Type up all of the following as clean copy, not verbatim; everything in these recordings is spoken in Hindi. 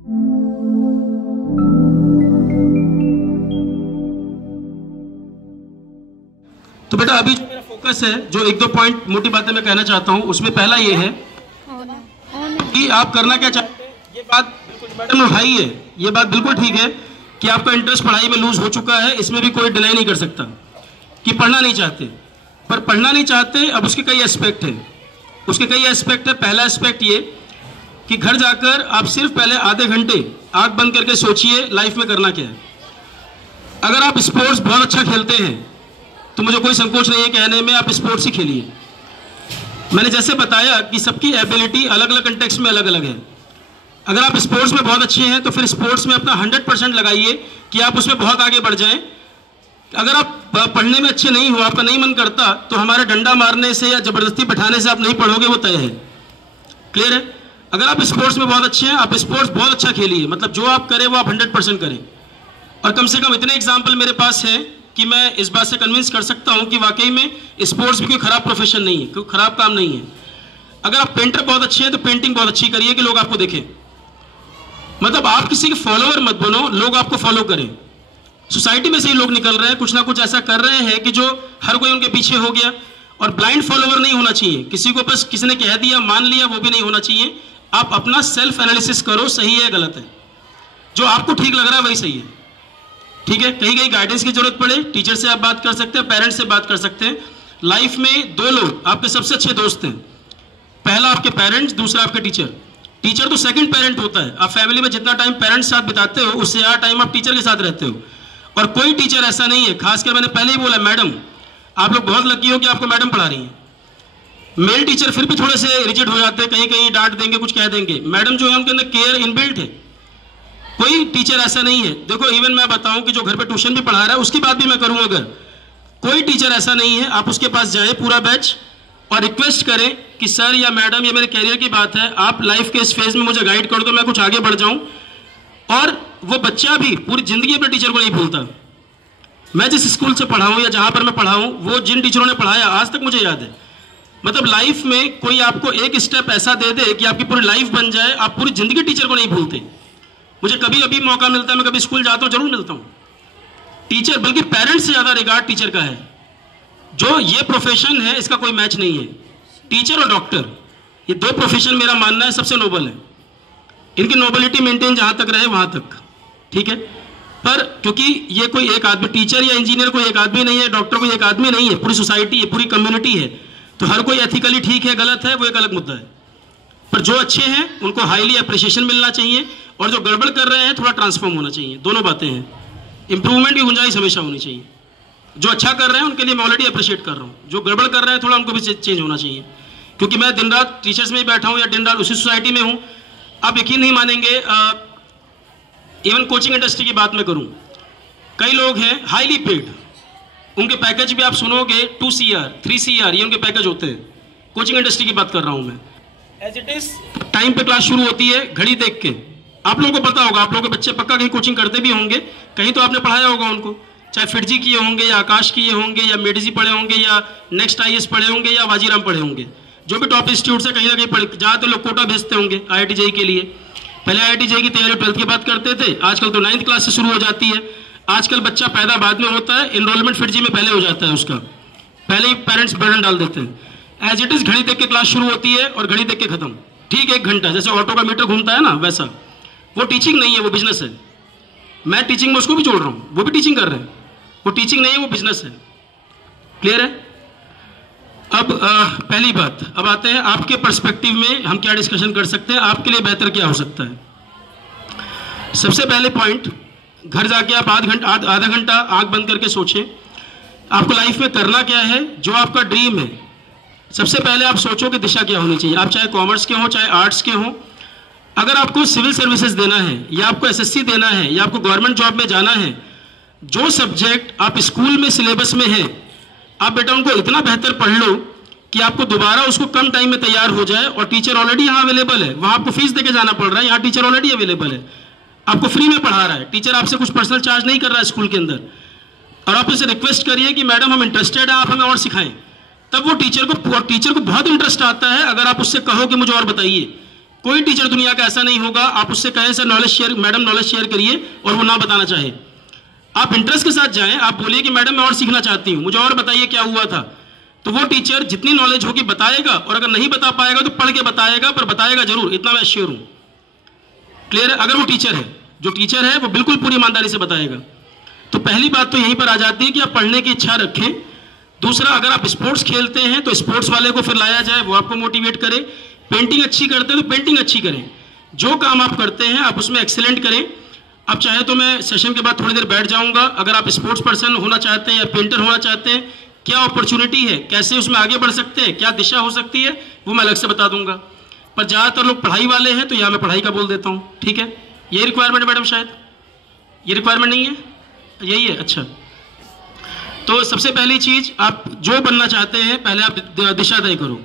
तो बेटा अभी जो मेरा फोकस है, जो एक दो पॉइंट मोटी बातें मैं कहना चाहता हूँ, उसमें पहला ये है कि आप करना क्या चाहते हैं। ये बात बिल्कुल मैडम उठाई है, ये बात बिल्कुल ठीक है कि आपका इंटरेस्ट पढ़ाई में लूज हो चुका है, इसमें भी कोई डिनाई नहीं कर सकता कि पढ़ना नहीं चाहते। पर पढ़ना नहीं चाहते, अब उसके कई एस्पेक्ट हैं, उसके कई एस्पेक्ट है। पहला एस्पेक्ट ये कि घर जाकर आप सिर्फ पहले आधे घंटे आंख बंद करके सोचिए लाइफ में करना क्या है। अगर आप स्पोर्ट्स बहुत अच्छा खेलते हैं तो मुझे कोई संकोच नहीं है कहने में, आप स्पोर्ट्स ही खेलिए। मैंने जैसे बताया कि सबकी एबिलिटी अलग अलग कंटेक्स्ट में अलग अलग है। अगर आप स्पोर्ट्स में बहुत अच्छे हैं तो फिर स्पोर्ट्स में अपना 100% लगाइए कि आप उसमें बहुत आगे बढ़ जाएं। अगर आप पढ़ने में अच्छे नहीं हो, आपका नहीं मन करता, तो हमारे डंडा मारने से या जबरदस्ती बैठाने से आप नहीं पढ़ोगे, वो तय है। क्लियर है? अगर आप स्पोर्ट्स में बहुत अच्छे हैं, आप स्पोर्ट्स बहुत अच्छा खेलिए, मतलब जो आप करें वो आप 100% करें। और कम से कम इतने एग्जाम्पल मेरे पास हैं कि मैं इस बात से कन्विंस कर सकता हूं कि वाकई में स्पोर्ट्स भी कोई खराब प्रोफेशन नहीं है, कोई खराब काम नहीं है। अगर आप पेंटर बहुत अच्छे हैं तो पेंटिंग बहुत अच्छी करिए कि लोग आपको देखें। मतलब आप किसी के फॉलोअर मत बनो, लोग आपको फॉलो करें। सोसाइटी में से ही लोग निकल रहे हैं, कुछ ना कुछ ऐसा कर रहे हैं कि जो हर कोई उनके पीछे हो गया। और ब्लाइंड फॉलोअर नहीं होना चाहिए, किसी को बस किसी ने कह दिया मान लिया, वो भी नहीं होना चाहिए। आप अपना सेल्फ एनालिसिस करो, सही है गलत है, जो आपको ठीक लग रहा है वही सही है। ठीक है? कहीं कहीं गाइडेंस की जरूरत पड़े, टीचर से आप बात कर सकते हैं, पेरेंट्स से बात कर सकते हैं। लाइफ में दो लोग आपके सबसे अच्छे दोस्त हैं, पहला आपके पेरेंट्स, दूसरा आपके टीचर। टीचर तो सेकंड पेरेंट होता है। आप फैमिली में जितना टाइम पेरेंट्स साथ बिताते हो उससे ज़्यादा टाइम आप टीचर के साथ रहते हो। और कोई टीचर ऐसा नहीं है, खासकर मैंने पहले ही बोला, मैडम आप लोग बहुत लकी हो कि आपको मैडम पढ़ा रही हैं। मेल टीचर फिर भी थोड़े से रिजिड हो जाते हैं, कहीं कहीं डांट देंगे, कुछ कह देंगे। मैडम जो है उनके अंदर केयर इनबिल्ट है, कोई टीचर ऐसा नहीं है। देखो इवन मैं बताऊं कि जो घर पे ट्यूशन भी पढ़ा रहा है उसकी बात भी मैं करूं, अगर कोई टीचर ऐसा नहीं है, आप उसके पास जाए पूरा बैच और रिक्वेस्ट करें कि सर या मैडम ये मेरे कैरियर की बात है, आप लाइफ के इस फेज में मुझे गाइड कर दो, मैं कुछ आगे बढ़ जाऊं। और वो बच्चा भी पूरी जिंदगी अपने टीचर को नहीं भूलता। मैं जिस स्कूल से पढ़ा हूं या जहां पर मैं पढ़ा हूं, वो जिन टीचरों ने पढ़ाया आज तक मुझे याद है। मतलब लाइफ में कोई आपको एक स्टेप ऐसा दे दे कि आपकी पूरी लाइफ बन जाए, आप पूरी जिंदगी टीचर को नहीं भूलते। मुझे कभी अभी मौका मिलता है, मैं कभी स्कूल जाता हूं, जरूर मिलता हूं टीचर, बल्कि पेरेंट्स से ज्यादा रिगार्ड टीचर का है। जो ये प्रोफेशन है इसका कोई मैच नहीं है। टीचर और डॉक्टर, ये दो प्रोफेशन मेरा मानना है सबसे नोबल है। इनकी नोबलिटी मेंटेन जहां तक रहे वहां तक, ठीक है। पर क्योंकि ये कोई एक आदमी, टीचर या इंजीनियर कोई एक आदमी नहीं है, डॉक्टर कोई एक आदमी नहीं है, पूरी सोसाइटी है, पूरी कम्युनिटी है। तो हर कोई एथिकली ठीक है गलत है वो एक अलग मुद्दा है। पर जो अच्छे हैं उनको हाईली अप्रिसिएशन मिलना चाहिए, और जो गड़बड़ कर रहे हैं थोड़ा ट्रांसफॉर्म होना चाहिए। दोनों बातें हैं, इंप्रूवमेंट की गुंजाइश हमेशा होनी चाहिए। जो अच्छा कर रहे हैं उनके लिए मैं ऑलरेडी अप्रिशिएट कर रहा हूँ, जो गड़बड़ कर रहे हैं थोड़ा उनको भी चेंज होना चाहिए। क्योंकि मैं दिन रात टीचर्स में ही बैठा हूँ या दिन रात उसी सोसाइटी में हूँ। आप यकीन नहीं मानेंगे, इवन कोचिंग इंडस्ट्री की बात मैं करूँ, कई लोग हैं हाईली पेड, उनके पैकेज भी आप सुनोगे 2 CR 3 CR ये उनके पैकेज होते हैं। कोचिंग इंडस्ट्री की बात कर रहा हूँ मैं। एज इट इज टाइम पे क्लास शुरू होती है, घड़ी देख के। आप लोगों को पता होगा, आप लोगों के बच्चे पक्का कहीं कोचिंग करते भी होंगे, कहीं तो आपने पढ़ाया होगा उनको, चाहे फिरजी किए होंगे या आकाश किए होंगे या मेडिजी पढ़े होंगे या नेक्स्ट IAS पढ़े होंगे या वाजीराम पढ़े होंगे। जो भी टॉप इंस्टीट्यूट से कहीं ना कहीं पढ़े, ज़्यादातर लोग कोटा भेजते होंगे IIT JEE के लिए। पहले IIT JEE की तैयारी 12th के बाद करते थे, आजकल तो 9th क्लास से शुरू हो जाती है। आजकल बच्चा पैदा बाद में होता है, एनरोलमेंट फिरजी में पहले हो जाता है उसका, पहले ही पेरेंट्स बर्डन डाल देते हैं। एज इट इज घड़ी देख के क्लास शुरू होती है और घड़ी देख के खत्म। ठीक 1 घंटा, जैसे ऑटो का मीटर घूमता है ना, वैसा। वो टीचिंग नहीं है, वो बिजनेस है। मैं टीचिंग में उसको भी जोड़ रहा हूँ, वो भी टीचिंग कर रहे हैं। वो टीचिंग नहीं है, वो बिजनेस है। क्लियर है? अब पहली बात, अब आते हैं आपके पर्सपेक्टिव में हम क्या डिस्कशन कर सकते हैं, आपके लिए बेहतर क्या हो सकता है। सबसे पहले पॉइंट, घर जाके आप आधा घंटा आंख बंद करके सोचें आपको लाइफ में करना क्या है, जो आपका ड्रीम है। सबसे पहले आप सोचो कि दिशा क्या होनी चाहिए। आप चाहे कॉमर्स के हो चाहे आर्ट्स के हो, अगर आपको सिविल सर्विसेज देना है या आपको SSC देना है या आपको गवर्नमेंट जॉब में जाना है, जो सब्जेक्ट आप स्कूल में सिलेबस में है, आप बेटा उनको इतना बेहतर पढ़ लो कि आपको दोबारा उसको कम टाइम में तैयार हो जाए। और टीचर ऑलरेडी यहाँ अवेलेबल है, वहाँ आपको फीस देके जाना पड़ रहा है, यहाँ टीचर ऑलरेडी अवेलेबल है, आपको फ्री में पढ़ा रहा है। टीचर आपसे कुछ पर्सनल चार्ज नहीं कर रहा है स्कूल के अंदर। और आप उसे रिक्वेस्ट करिए कि मैडम हम इंटरेस्टेड हैं, आप हमें और सिखाएं। तब वो टीचर को बहुत इंटरेस्ट आता है। अगर आप उससे कहो कि मुझे और बताइए, कोई टीचर दुनिया का ऐसा नहीं होगा आप उससे कहें sir knowledge share, madam knowledge share करिए, और वो ना बताना चाहे। आप इंटरेस्ट के साथ जाएं, आप बोलिए कि मैडम मैं और सीखना चाहती हूँ, मुझे और बताइए क्या हुआ था। तो वो टीचर जितनी नॉलेज होगी बताएगा, और अगर नहीं बता पाएगा तो पढ़ के बताएगा, पर बताएगा जरूर, इतना मैं श्योर हूँ। क्लियर है? अगर वो टीचर है, जो टीचर है वो बिल्कुल पूरी ईमानदारी से बताएगा। तो पहली बात तो यहीं पर आ जाती है कि आप पढ़ने की इच्छा रखें। दूसरा, अगर आप स्पोर्ट्स खेलते हैं तो स्पोर्ट्स वाले को फिर लाया जाए, वो आपको मोटिवेट करे। पेंटिंग अच्छी करते हैं तो पेंटिंग अच्छी करें। जो काम आप करते हैं आप उसमें एक्सीलेंट करें। आप चाहे तो मैं सेशन के बाद थोड़ी देर बैठ जाऊंगा, अगर आप स्पोर्ट्स पर्सन होना चाहते हैं या पेंटर होना चाहते हैं, क्या अपॉर्चुनिटी है, कैसे उसमें आगे बढ़ सकते हैं, क्या दिशा हो सकती है, वो मैं अलग से बता दूंगा। पर ज़्यादातर लोग पढ़ाई वाले हैं तो यहाँ मैं पढ़ाई का बोल देता हूँ। ठीक है, ये रिक्वायरमेंट है मैडम, शायद ये रिक्वायरमेंट नहीं है, यही है। अच्छा, तो सबसे पहली चीज, आप जो बनना चाहते हैं पहले आप दिशा तय करो।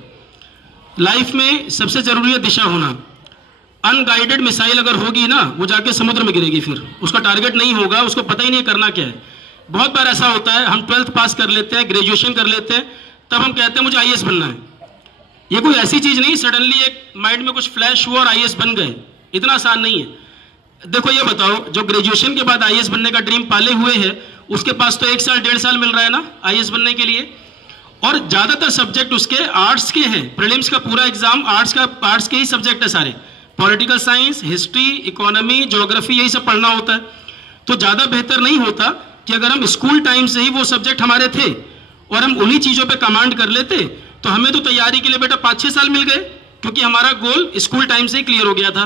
लाइफ में सबसे जरूरी है दिशा होना। अनगाइडेड मिसाइल अगर होगी ना, वो जाके समुद्र में गिरेगी, फिर उसका टारगेट नहीं होगा, उसको पता ही नहीं करना क्या है। बहुत बार ऐसा होता है, हम 12th पास कर लेते हैं, ग्रेजुएशन कर लेते हैं, तब हम कहते हैं मुझे आईएएस बनना है। ये कोई ऐसी चीज नहीं सडनली एक माइंड में कुछ फ्लैश हुआ और आईएएस बन गए, इतना आसान नहीं है। देखो ये बताओ, जो ग्रेजुएशन के बाद आईएएस बनने का ड्रीम पाले हुए है, उसके पास तो 1 साल 1.5 साल मिल रहा है ना आईएएस बनने के लिए, और ज्यादातर सब्जेक्ट उसके आर्ट्स के हैं। प्रीलिम्स का पूरा एग्जाम आर्ट्स के ही सब्जेक्ट है सारे, political science, history, economy, geography, यही सब पढ़ना होता है। तो ज्यादा बेहतर नहीं होता कि अगर हम स्कूल टाइम से ही वो सब्जेक्ट हमारे थे और हम उन्हीं चीजों पे कमांड कर लेते, तो हमें तो तैयारी के लिए बेटा 5-6 साल मिल गए, क्योंकि हमारा गोल स्कूल टाइम से ही क्लियर हो गया था,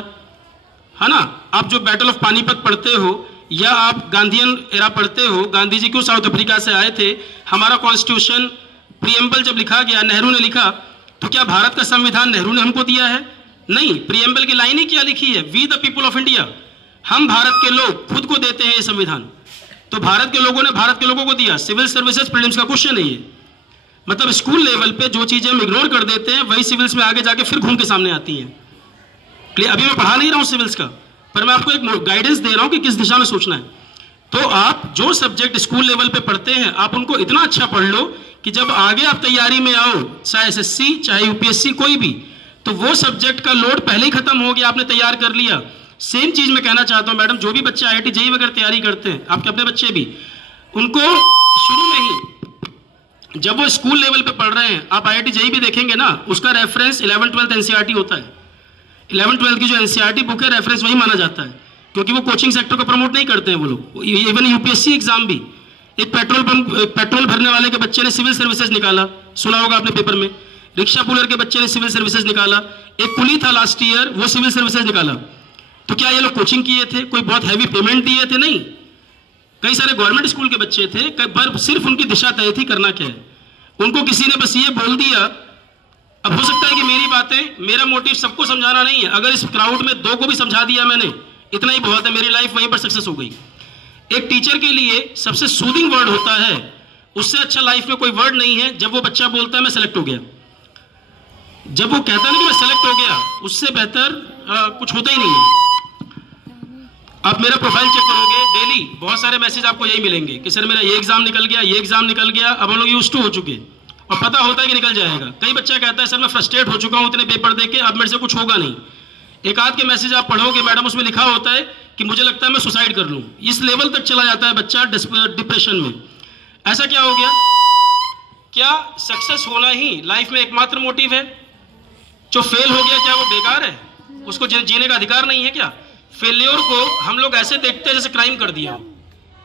है ना। आप जो बैटल ऑफ पानीपत पढ़ते हो या आप गांधीयन एरा पढ़ते हो, गांधी जी क्यों साउथ अफ्रीका से आए थे, हमारा कॉन्स्टिट्यूशन प्रीएम्बल जब लिखा गया, नेहरू ने लिखा, तो क्या भारत का संविधान नेहरू ने हमको दिया है? नहीं, प्रीएम्बल की लाइन ही क्या लिखी है, we the people of India, हम भारत के लोग खुद को देते हैं ये संविधान। तो भारत के लोगों ने भारत के लोगों को दिया। सिविल सर्विसेज प्रीलिम्स का क्वेश्चन है ये। मतलब स्कूल लेवल पे जो चीजें हम इग्नोर कर देते हैं, वही सिविल्स में आगे जाके फिर घूम के सामने आती हैं। अभी मैं पढ़ा नहीं रहा हूं सिविल्स का, पर मैं आपको एक गाइडेंस दे रहा हूं कि किस दिशा में सोचना है। तो आप जो सब्जेक्ट स्कूल लेवल पे पढ़ते हैं, आप उनको इतना अच्छा पढ़ लो कि जब आगे आप तैयारी में आओ, चाहे एसएससी चाहे यूपीएससी कोई भी, तो वो सब्जेक्ट का लोड पहले ही खत्म हो गया, आपने तैयार कर लिया। सेम चीज मैं कहना चाहता हूं मैडम, जो भी बच्चे आईआईटी जेईई वगैरह तैयारी करते हैं, आपके अपने बच्चे भी, उनको शुरू में ही जब वो स्कूल लेवल पे पढ़ रहे हैं, आप आईआईटी जेईई भी देखेंगे ना, उसका रेफरेंस 11th-12th एनसीईआरटी होता है। 11th-12th की जो एनसीईआरटी बुक है, रेफरेंस वही माना जाता है, क्योंकि वो कोचिंग सेक्टर को प्रमोट नहीं करते हैं वो लोग। इवन यूपीएससी एग्जाम भी, एक पेट्रोल भरने वाले के बच्चे ने सिविल सर्विसेज निकाला, सुना होगा आपने पेपर में। रिक्शा पुलर के बच्चे ने सिविल सर्विसेज निकाला। एक कुली था लास्ट ईयर, वो सिविल सर्विसेज निकाला। तो क्या ये लोग कोचिंग किए थे, कोई बहुत हैवी पेमेंट दिए थे? नहीं। कई सारे गवर्नमेंट स्कूल के बच्चे थे, पर सिर्फ उनकी दिशा तय थी करना क्या है। उनको किसी ने बस ये बोल दिया। अब हो सकता है कि मेरी बातें, मेरा मोटिव सबको समझाना नहीं है, अगर इस क्राउड में 2 को भी समझा दिया मैंने, इतना ही बहुत है, मेरी लाइफ वहीं पर सक्सेस हो गई। एक टीचर के लिए सबसे सूदिंग वर्ड होता है, उससे अच्छा लाइफ में कोई वर्ड नहीं है, जब वो बच्चा बोलता है मैं सेलेक्ट हो गया। जब वो कहता है ना कि मैं सेलेक्ट हो गया, उससे बेहतर कुछ होता ही नहीं है। आप मेरा प्रोफाइल चेक करोगे डेली, बहुत सारे मैसेज आपको यही मिलेंगे कि सर मेरा ये एग्जाम निकल गया, ये एग्जाम निकल गया। अब हम लोग यूज्ड टू हो चुके और पता होता है कि निकल जाएगा। कई बच्चा कहता है सर मैं फ्रस्ट्रेट हो चुका हूं इतने पेपर देके, अब मेरे से कुछ होगा नहीं। एक आध के मैसेज आप पढ़ोगे मैडम, उसमें लिखा होता है कि मुझे लगता है मैं सुसाइड कर लूं। इस लेवल तक चला जाता है बच्चा डिप्रेशन में। ऐसा क्या हो गया? क्या सक्सेस होना ही लाइफ में एकमात्र मोटिव है? जो फेल हो गया क्या वो बेकार है? उसको जीने का अधिकार नहीं है क्या? फेल्योर को हम लोग ऐसे देखते हैं जैसे क्राइम कर दिया।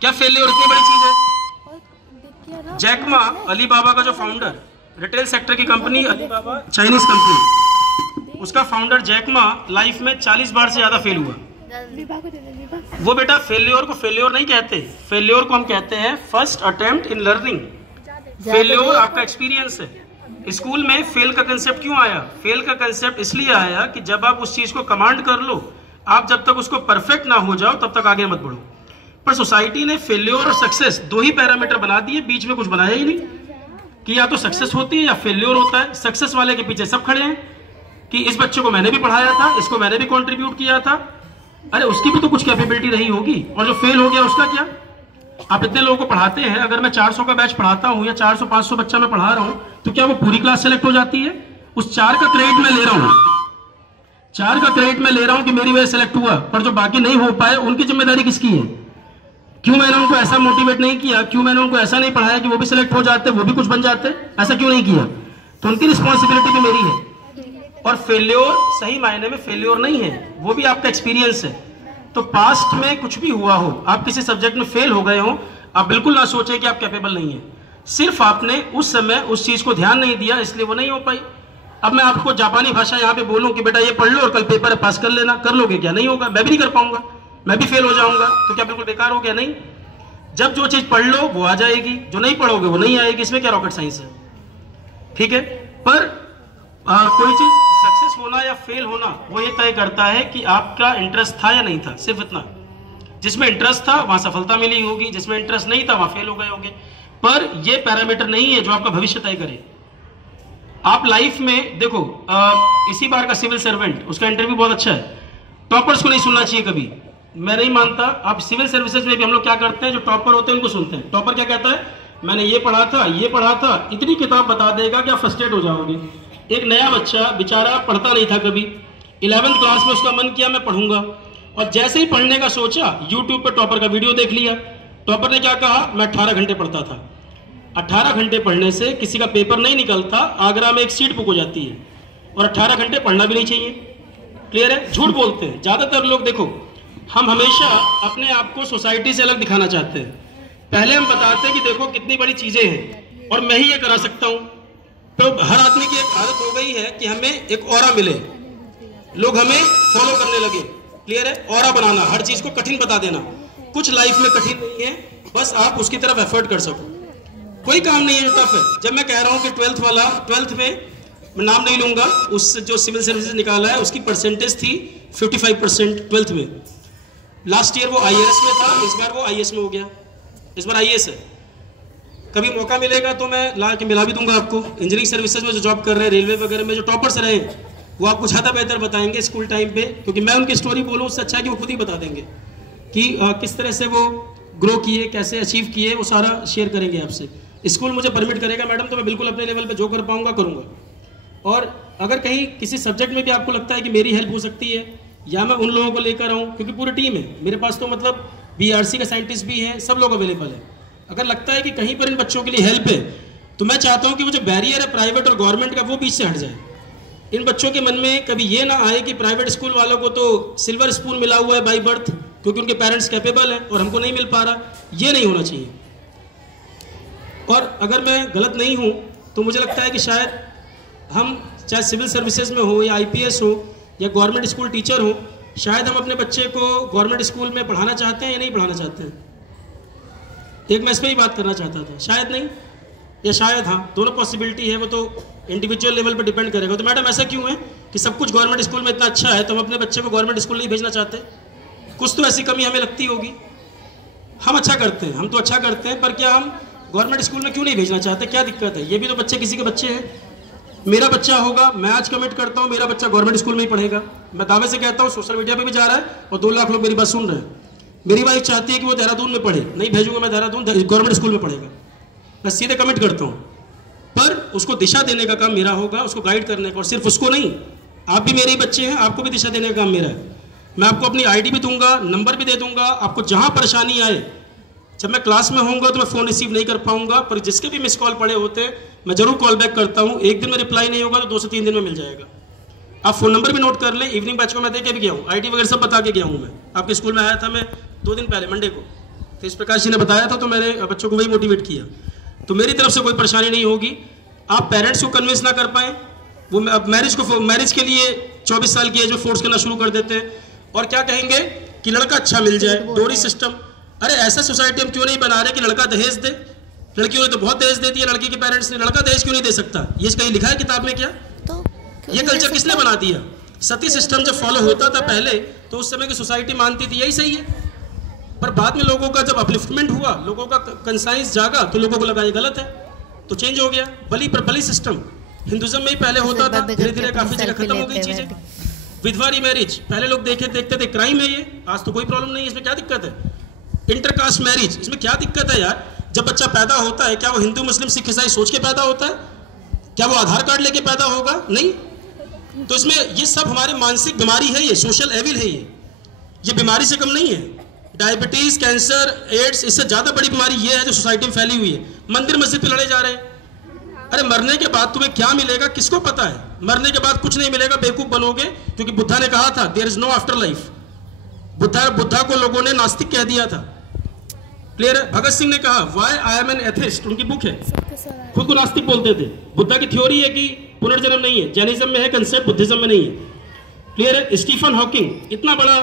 क्या फेल्योर इतनी बड़ी चीज है? जैकमा, अलीबाबा का जो फाउंडर, रिटेल सेक्टर की कंपनी अलीबाबा, चाइनीज कंपनी, उसका फाउंडर जैकमा लाइफ में 40 बार से ज्यादा फेल हुआ। वो बेटा फेल्योर को फेल्योर नहीं कहते, फेल्योर को हम कहते हैं first attempt in learning. Failure आपका एक्सपीरियंस है। स्कूल में फेल का कंसेप्ट क्यों आया? फेल का कंसेप्ट इसलिए आया कि जब आप उस चीज को कमांड कर लो, आप जब तक उसको परफेक्ट ना हो जाओ तब तक आगे मत बढ़ो। पर सोसाइटी ने फेल्योर और सक्सेस 2 ही पैरामीटर बना दिए, बीच में कुछ बनाया ही नहीं कि या तो सक्सेस होती है या फेल्योर होता है। सक्सेस वाले के पीछे सब खड़े हैं कि इस बच्चे को मैंने भी पढ़ाया था, इसको मैंने भी कंट्रीब्यूट किया था। अरे उसकी भी तो कुछ कैपेबिलिटी रही होगी। और जो फेल हो गया उसका क्या? आप इतने लोगों को पढ़ाते हैं, अगर मैं 400 का बैच पढ़ाता हूं या 400-500 बच्चा मैं पढ़ा रहा हूं, तो क्या वो पूरी क्लास सेलेक्ट हो जाती है? उस 4 का क्रेडिट मैं ले रहा हूं। 4 का क्रेडिट मैं ले रहा हूं कि मेरी वजह सेलेक्ट हुआ, पर जो बाकी नहीं हो पाए उनकी जिम्मेदारी किसकी है? क्यों मैंने उनको ऐसा मोटिवेट नहीं किया? क्यों मैंने उनको ऐसा नहीं पढ़ाया कि वो भी सिलेक्ट हो जाते, वो भी कुछ बन जाते? ऐसा क्यों नहीं किया? तो उनकी रिस्पॉन्सिबिलिटी भी मेरी है। और फेल्योर सही मायने में फेल्योर नहीं है, वो भी आपका एक्सपीरियंस है। तो पास्ट में कुछ भी हुआ हो, आप किसी सब्जेक्ट में फेल हो गए हो, आप बिल्कुल ना सोचें कि आप कैपेबल नहीं है। सिर्फ आपने उस समय उस चीज को ध्यान नहीं दिया, इसलिए वो नहीं हो पाई। अब मैं आपको जापानी भाषा यहाँ पे बोलूं कि बेटा ये पढ़ लो और कल पेपर पास कर लेना, कर लोगे क्या? नहीं होगा, मैं भी नहीं कर पाऊंगा, मैं भी फेल हो जाऊंगा। तो क्या बिल्कुल बेकार हो गया? नहीं। जब जो चीज पढ़ लो वो आ जाएगी, जो नहीं पढ़ोगे वो नहीं आएगी। इसमें क्या रॉकेट साइंस है? ठीक है। पर कोई चीज सक्सेस होना या फेल होना वो ये तय करता है कि आपका इंटरेस्ट था या नहीं था, सिर्फ इतना। जिसमें इंटरेस्ट था वहां सफलता मिली होगी, जिसमें इंटरेस्ट नहीं था वहां फेल हो गए होंगे। पर ये पैरामीटर नहीं है जो आपका भविष्य तय करे। आप लाइफ में देखो, इसी बार का सिविल सर्वेंट, उसका इंटरव्यू बहुत अच्छा है। टॉपर्स को नहीं सुनना चाहिए कभी, मैं नहीं मानता। आप सिविल सर्विसेज में भी हम लोग क्या करते हैं, जो टॉपर होते हैं उनको सुनते हैं। टॉपर क्या कहता है? मैंने ये पढ़ा था, ये पढ़ा था, इतनी किताब बता देगा कि आप फ्रस्ट्रेट हो जाओगे। एक नया बच्चा बेचारा पढ़ता नहीं था कभी, 11वीं क्लास में उसका मन किया मैं पढ़ूंगा, और जैसे ही पढ़ने का सोचा यूट्यूब पर टॉपर का वीडियो देख लिया। टॉपर ने क्या कहा? मैं 18 घंटे पढ़ता था। 18 घंटे पढ़ने से किसी का पेपर नहीं निकलता, आगरा में एक सीट बुक हो जाती है। और 18 घंटे पढ़ना भी नहीं चाहिए। क्लियर है? झूठ बोलते हैं ज्यादातर लोग। देखो, हम हमेशा अपने आप को सोसाइटी से अलग दिखाना चाहते हैं। पहले हम बताते हैं कि देखो कितनी बड़ी चीजें हैं और मैं ही ये करा सकता हूं। तो हर आदमी की एक आदत हो गई है कि हमें एक ऑरा मिले, लोग हमें फॉलो करने लगे। क्लियर है? ऑरा बनाना, हर चीज को कठिन बता देना। कुछ लाइफ में कठिन नहीं है, बस आप उसकी तरफ एफर्ट कर सको। कोई काम नहीं है जो टफ है। जब मैं कह रहा हूं कि 12th में, मैं नाम नहीं लूंगा, उस जो सिविल सर्विसेज निकाला है उसकी परसेंटेज थी 55% 12th में। लास्ट ईयर वो IAS में था, इस बार वो IAS में हो गया। इस बार IAS है। कभी मौका मिलेगा तो मैं ला के मिला भी दूंगा आपको। इंजीनियरिंग सर्विसेज में जो जॉब कर रहे हैं, रेलवे वगैरह में जो टॉपर्स रहे हैं, वो आपको ज़्यादा बेहतर बताएंगे स्कूल टाइम पे, क्योंकि मैं उनकी स्टोरी बोलूँ उससे अच्छा है कि वो खुद ही बता देंगे कि किस तरह से वो ग्रो किए, कैसे अचीव किए, वो सारा शेयर करेंगे आपसे। स्कूल मुझे परमिट करेगा मैडम तो मैं बिल्कुल अपने लेवल पे जो कर पाऊंगा करूंगा। और अगर कहीं किसी सब्जेक्ट में भी आपको लगता है कि मेरी हेल्प हो सकती है या मैं उन लोगों को लेकर आऊँ, क्योंकि पूरी टीम है मेरे पास, तो मतलब BRC का साइंटिस्ट भी है, सब लोग अवेलेबल है। अगर लगता है कि कहीं पर इन बच्चों के लिए हेल्प है तो मैं चाहता हूँ कि वो जो बैरियर है प्राइवेट और गवर्नमेंट का वो बीच से हट जाए। इन बच्चों के मन में कभी ये ना आए कि प्राइवेट स्कूल वालों को तो सिल्वर स्पून मिला हुआ है बाई बर्थ, क्योंकि उनके पेरेंट्स कैपेबल हैं और हमको नहीं मिल पा रहा। ये नहीं होना चाहिए। और अगर मैं गलत नहीं हूँ तो मुझे लगता है कि शायद हम चाहे सिविल सर्विसेज में हो या IPS हो या गवर्नमेंट स्कूल टीचर हो, शायद हम अपने बच्चे को गवर्नमेंट स्कूल में पढ़ाना चाहते हैं या नहीं पढ़ाना चाहते हैं। एक मैं इस पर ही बात करना चाहता था, शायद नहीं या शायद हाँ, दोनों पॉसिबिलिटी है। वो तो इंडिविजुअल लेवल पर डिपेंड करेगा। तो मैडम ऐसा क्यों है कि सब कुछ गवर्नमेंट स्कूल में इतना अच्छा है तो हम अपने बच्चे को गवर्नमेंट स्कूल नहीं भेजना चाहते? कुछ तो ऐसी कमी हमें लगती होगी। हम अच्छा करते हैं, हम तो अच्छा करते हैं, पर क्या हम गवर्नमेंट स्कूल में क्यों नहीं भेजना चाहते? क्या दिक्कत है? ये भी तो बच्चे किसी के बच्चे हैं। मेरा बच्चा होगा, मैं आज कमिट करता हूँ मेरा बच्चा गवर्नमेंट स्कूल में ही पढ़ेगा। मैं दावे से कहता हूँ, सोशल मीडिया पे भी जा रहा है और 2 लाख लोग मेरी बात सुन रहे हैं। मेरी वाइफ चाहती है कि वो देहरादून में पढ़े, नहीं भेजूंगा मैं देहरादून, गवर्नमेंट स्कूल में पढ़ेगा। मैं सीधे कमिट करता हूँ। पर उसको दिशा देने का काम मेरा होगा, उसको गाइड करने का। और सिर्फ उसको नहीं, आप भी मेरे ही बच्चे हैं, आपको भी दिशा देने का काम मेरा है। मैं आपको अपनी ID भी दूंगा, नंबर भी दे दूंगा। आपको जहां परेशानी आए, जब मैं क्लास में होऊंगा तो मैं फ़ोन रिसीव नहीं कर पाऊंगा, पर जिसके भी मिस कॉल पड़े होते हैं मैं जरूर कॉल बैक करता हूं। एक दिन में रिप्लाई नहीं होगा तो 2 से 3 दिन में मिल जाएगा। आप फ़ोन नंबर भी नोट कर लें। इवनिंग बैच को मैं दे के भी गया हूँ, ID वगैरह सब बता के गया हूँ। मैं आपके स्कूल में आया था, मैं 2 दिन पहले मंडे को, तो इस प्रकाश जी ने बताया था, तो मैंने बच्चों को वही मोटिवेट किया। तो मेरी तरफ से कोई परेशानी नहीं होगी। आप पेरेंट्स को कन्विंस ना कर पाए, वो मैरिज के लिए 24 साल की एज में फोर्स करना शुरू कर देते हैं। और क्या कहेंगे कि लड़का अच्छा मिल जाए, डोरी सिस्टम। अरे ऐसा सोसाइटी हम क्यों नहीं बना रहे कि लड़का दहेज दे? लड़कियों ने तो बहुत दहेज दे दिया लड़की के पेरेंट्स ने, लड़का दहेज क्यों नहीं दे सकता? ये कहीं लिखा है किताब में क्या? तो ये कल्चर किसने बना दिया? सती सिस्टम जब फॉलो होता था पहले तो उस समय की सोसाइटी मानती थी यही सही है, पर बाद में लोगों का जब अपलिफ्टमेंट हुआ, लोगों का कंसाइंस जागा, तो लोगों को लगा ये गलत है, तो चेंज हो गया। बली पर बली सिस्टम हिंदुज्म में ही पहले होता था, धीरे धीरे काफी जगह खत्म हो गई चीजें। विधवा रीमैरिज पहले लोग देखते थे क्राइम है ये, आज तो कोई प्रॉब्लम नहीं है, इसमें क्या दिक्कत है? इंटरकास्ट मैरिज, इसमें क्या दिक्कत है यार? जब बच्चा पैदा होता है क्या वो हिंदू मुस्लिम सिख ईसाई सोच के पैदा होता है? क्या वो आधार कार्ड लेके पैदा होगा? नहीं। तो इसमें ये सब हमारे मानसिक बीमारी है, ये सोशल एविल है, ये बीमारी से कम नहीं है। डायबिटीज, कैंसर, एड्स, इससे ज्यादा बड़ी बीमारी ये है जो सोसाइटी में फैली हुई है। मंदिर मस्जिद पे लड़े जा रहे हैं। अरे मरने के बाद तुम्हें क्या मिलेगा किसको पता है? मरने के बाद कुछ नहीं मिलेगा, बेवकूफ बनोगे, क्योंकि बुद्धा ने कहा था there is no after life. Buddha को लोगों ने नास्तिक कह दिया था। क्लियर है? भगत सिंह ने कहा why I am an atheist, उनकी बुक है, खुद को नास्तिक बोलते थे। बुद्धा की थ्योरी है कि पुनर्जन्म नहीं है, जैनिज्म में है कंसेप्ट, बुद्धिज्म में नहीं है। क्लियर है? स्टीफन हॉकिंग इतना बड़ा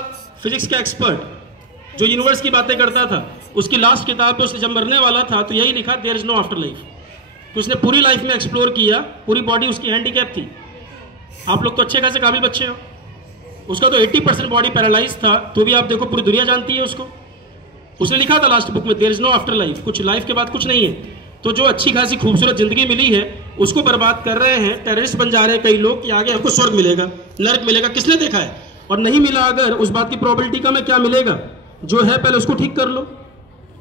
फिजिक्स का एक्सपर्ट जो यूनिवर्स की बातें करता था, उसकी लास्ट किताब पे उसने जब मरने वाला था तो यही लिखा there is no after life. तो उसने पूरी लाइफ में एक्सप्लोर किया, पूरी बॉडी उसकी हैंडीकैप थी। आप लोग तो अच्छे खासे काबिल बच्चे हो, उसका तो 80% बॉडी पैरालाइज था, तो भी आप देखो पूरी दुनिया जानती है उसको। उसने लिखा था लास्ट बुक में there is no after life, कुछ लाइफ के बाद कुछ नहीं है। तो जो अच्छी खासी खूबसूरत जिंदगी मिली है उसको बर्बाद कर रहे हैं, टेररिस्ट बन जा रहे हैं कई लोग कि आगे हमको स्वर्ग मिलेगा, नरक मिलेगा। किसने देखा है? और नहीं मिला अगर, उस बात की प्रोबेबिलिटी कम है, क्या मिलेगा? जो है पहले उसको ठीक कर लो।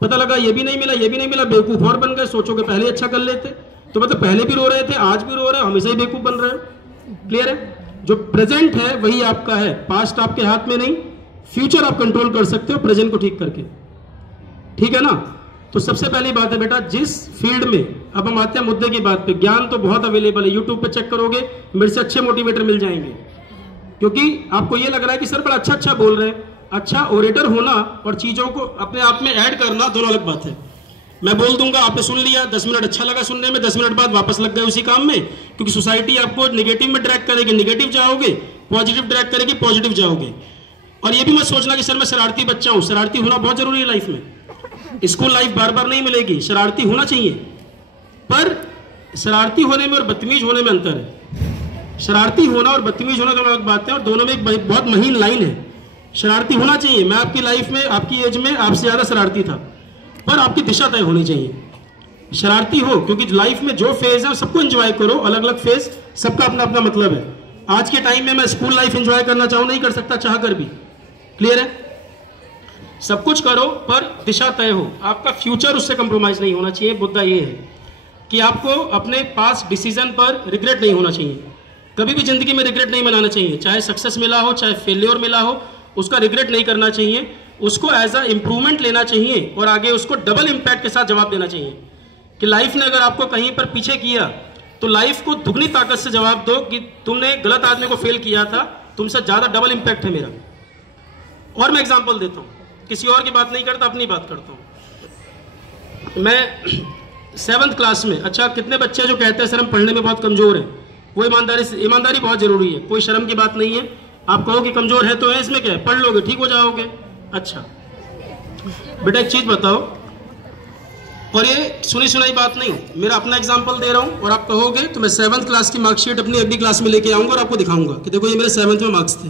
पता लगा ये भी नहीं मिला, ये भी नहीं मिला, बेवकूफ और बन गए, सोचोगे पहले अच्छा कर लेते। तो मतलब पहले भी रो रहे थे, आज भी रो रहे हो, हमेशा ही बेवकूफ बन रहे हो। क्लियर है? जो प्रेजेंट है वही आपका है, पास्ट आपके हाथ में नहीं, फ्यूचर आप कंट्रोल कर सकते हो प्रेजेंट को ठीक करके। ठीक है ना? तो सबसे पहली बात है बेटा, जिस फील्ड में, अब हम आते हैं मुद्दे की बात पे, ज्ञान तो बहुत अवेलेबल है, यूट्यूब पे चेक करोगे मेरे से अच्छे मोटिवेटर मिल जाएंगे। क्योंकि आपको ये लग रहा है कि सर बड़ा अच्छा बोल रहे हैं। अच्छा ओरेटर होना और चीजों को अपने आप में ऐड करना दोनों अलग बात है। मैं बोल दूंगा, आपने सुन लिया, 10 मिनट अच्छा लगा सुनने में, 10 मिनट बाद वापस लग गए उसी काम में, क्योंकि सोसाइटी आपको नेगेटिव में ड्रैग करेगी, नेगेटिव जाओगे, पॉजिटिव ड्रैग करेगी, पॉजिटिव जाओगे। और ये भी मत सोचना कि सर मैं शरारती बच्चा हूं। शरारती होना बहुत जरूरी है लाइफ में। स्कूल लाइफ बार बार नहीं मिलेगी, शरारती होना चाहिए, पर शरारती होने में और बदतमीज होने में अंतर है। शरारती होना और बदतमीज होना दोनों अलग बातें हैं, और दोनों में एक बहुत महीन लाइन है। शरारती होना चाहिए, मैं आपकी लाइफ में, आपकी एज में आपसे ज्यादा शरारती था, पर आपकी दिशा तय होनी चाहिए। शरारती हो, क्योंकि लाइफ में जो फेज है सबको एंजॉय करो, अलग अलग फेज, सबका अपना अपना मतलब है। आज के टाइम में मैं स्कूल लाइफ एंजॉय करना चाहूं, नहीं कर सकता चाह कर भी। क्लियर है? सब कुछ करो पर दिशा तय हो, आपका फ्यूचर उससे कंप्रोमाइज नहीं होना चाहिए। मुद्दा ये है कि आपको अपने पास डिसीजन पर रिग्रेट नहीं होना चाहिए। कभी भी जिंदगी में रिग्रेट नहीं मनाना चाहिए, चाहे सक्सेस मिला हो चाहे फेलियर मिला हो, उसका रिग्रेट नहीं करना चाहिए, उसको एज अ इंप्रूवमेंट लेना चाहिए और आगे उसको डबल इंपैक्ट के साथ जवाब देना चाहिए। कि लाइफ ने अगर आपको कहीं पर पीछे किया तो लाइफ को दुगनी ताकत से जवाब दो कि तुमने गलत आदमी को फेल किया था, तुमसे ज्यादा डबल इंपैक्ट है मेरा। और मैं एग्जांपल देता हूं, किसी और की बात नहीं करता, अपनी बात करता हूं। मैं 7th क्लास में, अच्छा कितने बच्चे जो कहते हैं सर हम पढ़ने में बहुत कमजोर हैं, वो ईमानदारी बहुत जरूरी है, कोई शर्म की बात नहीं है। आप कहो कि कमजोर है तो है, इसमें क्या है, पढ़ लोगे ठीक हो जाओगे। अच्छा बेटा एक चीज बताओ, और ये सुनी सुनाई बात नहीं, मेरा अपना एग्जांपल दे रहा हूं, और आप कहोगे तो मैं 7th क्लास की मार्कशीट अपनी अगली क्लास में लेके आऊंगा और आपको दिखाऊंगा कि देखो ये मेरे 7th में मार्क्स थे।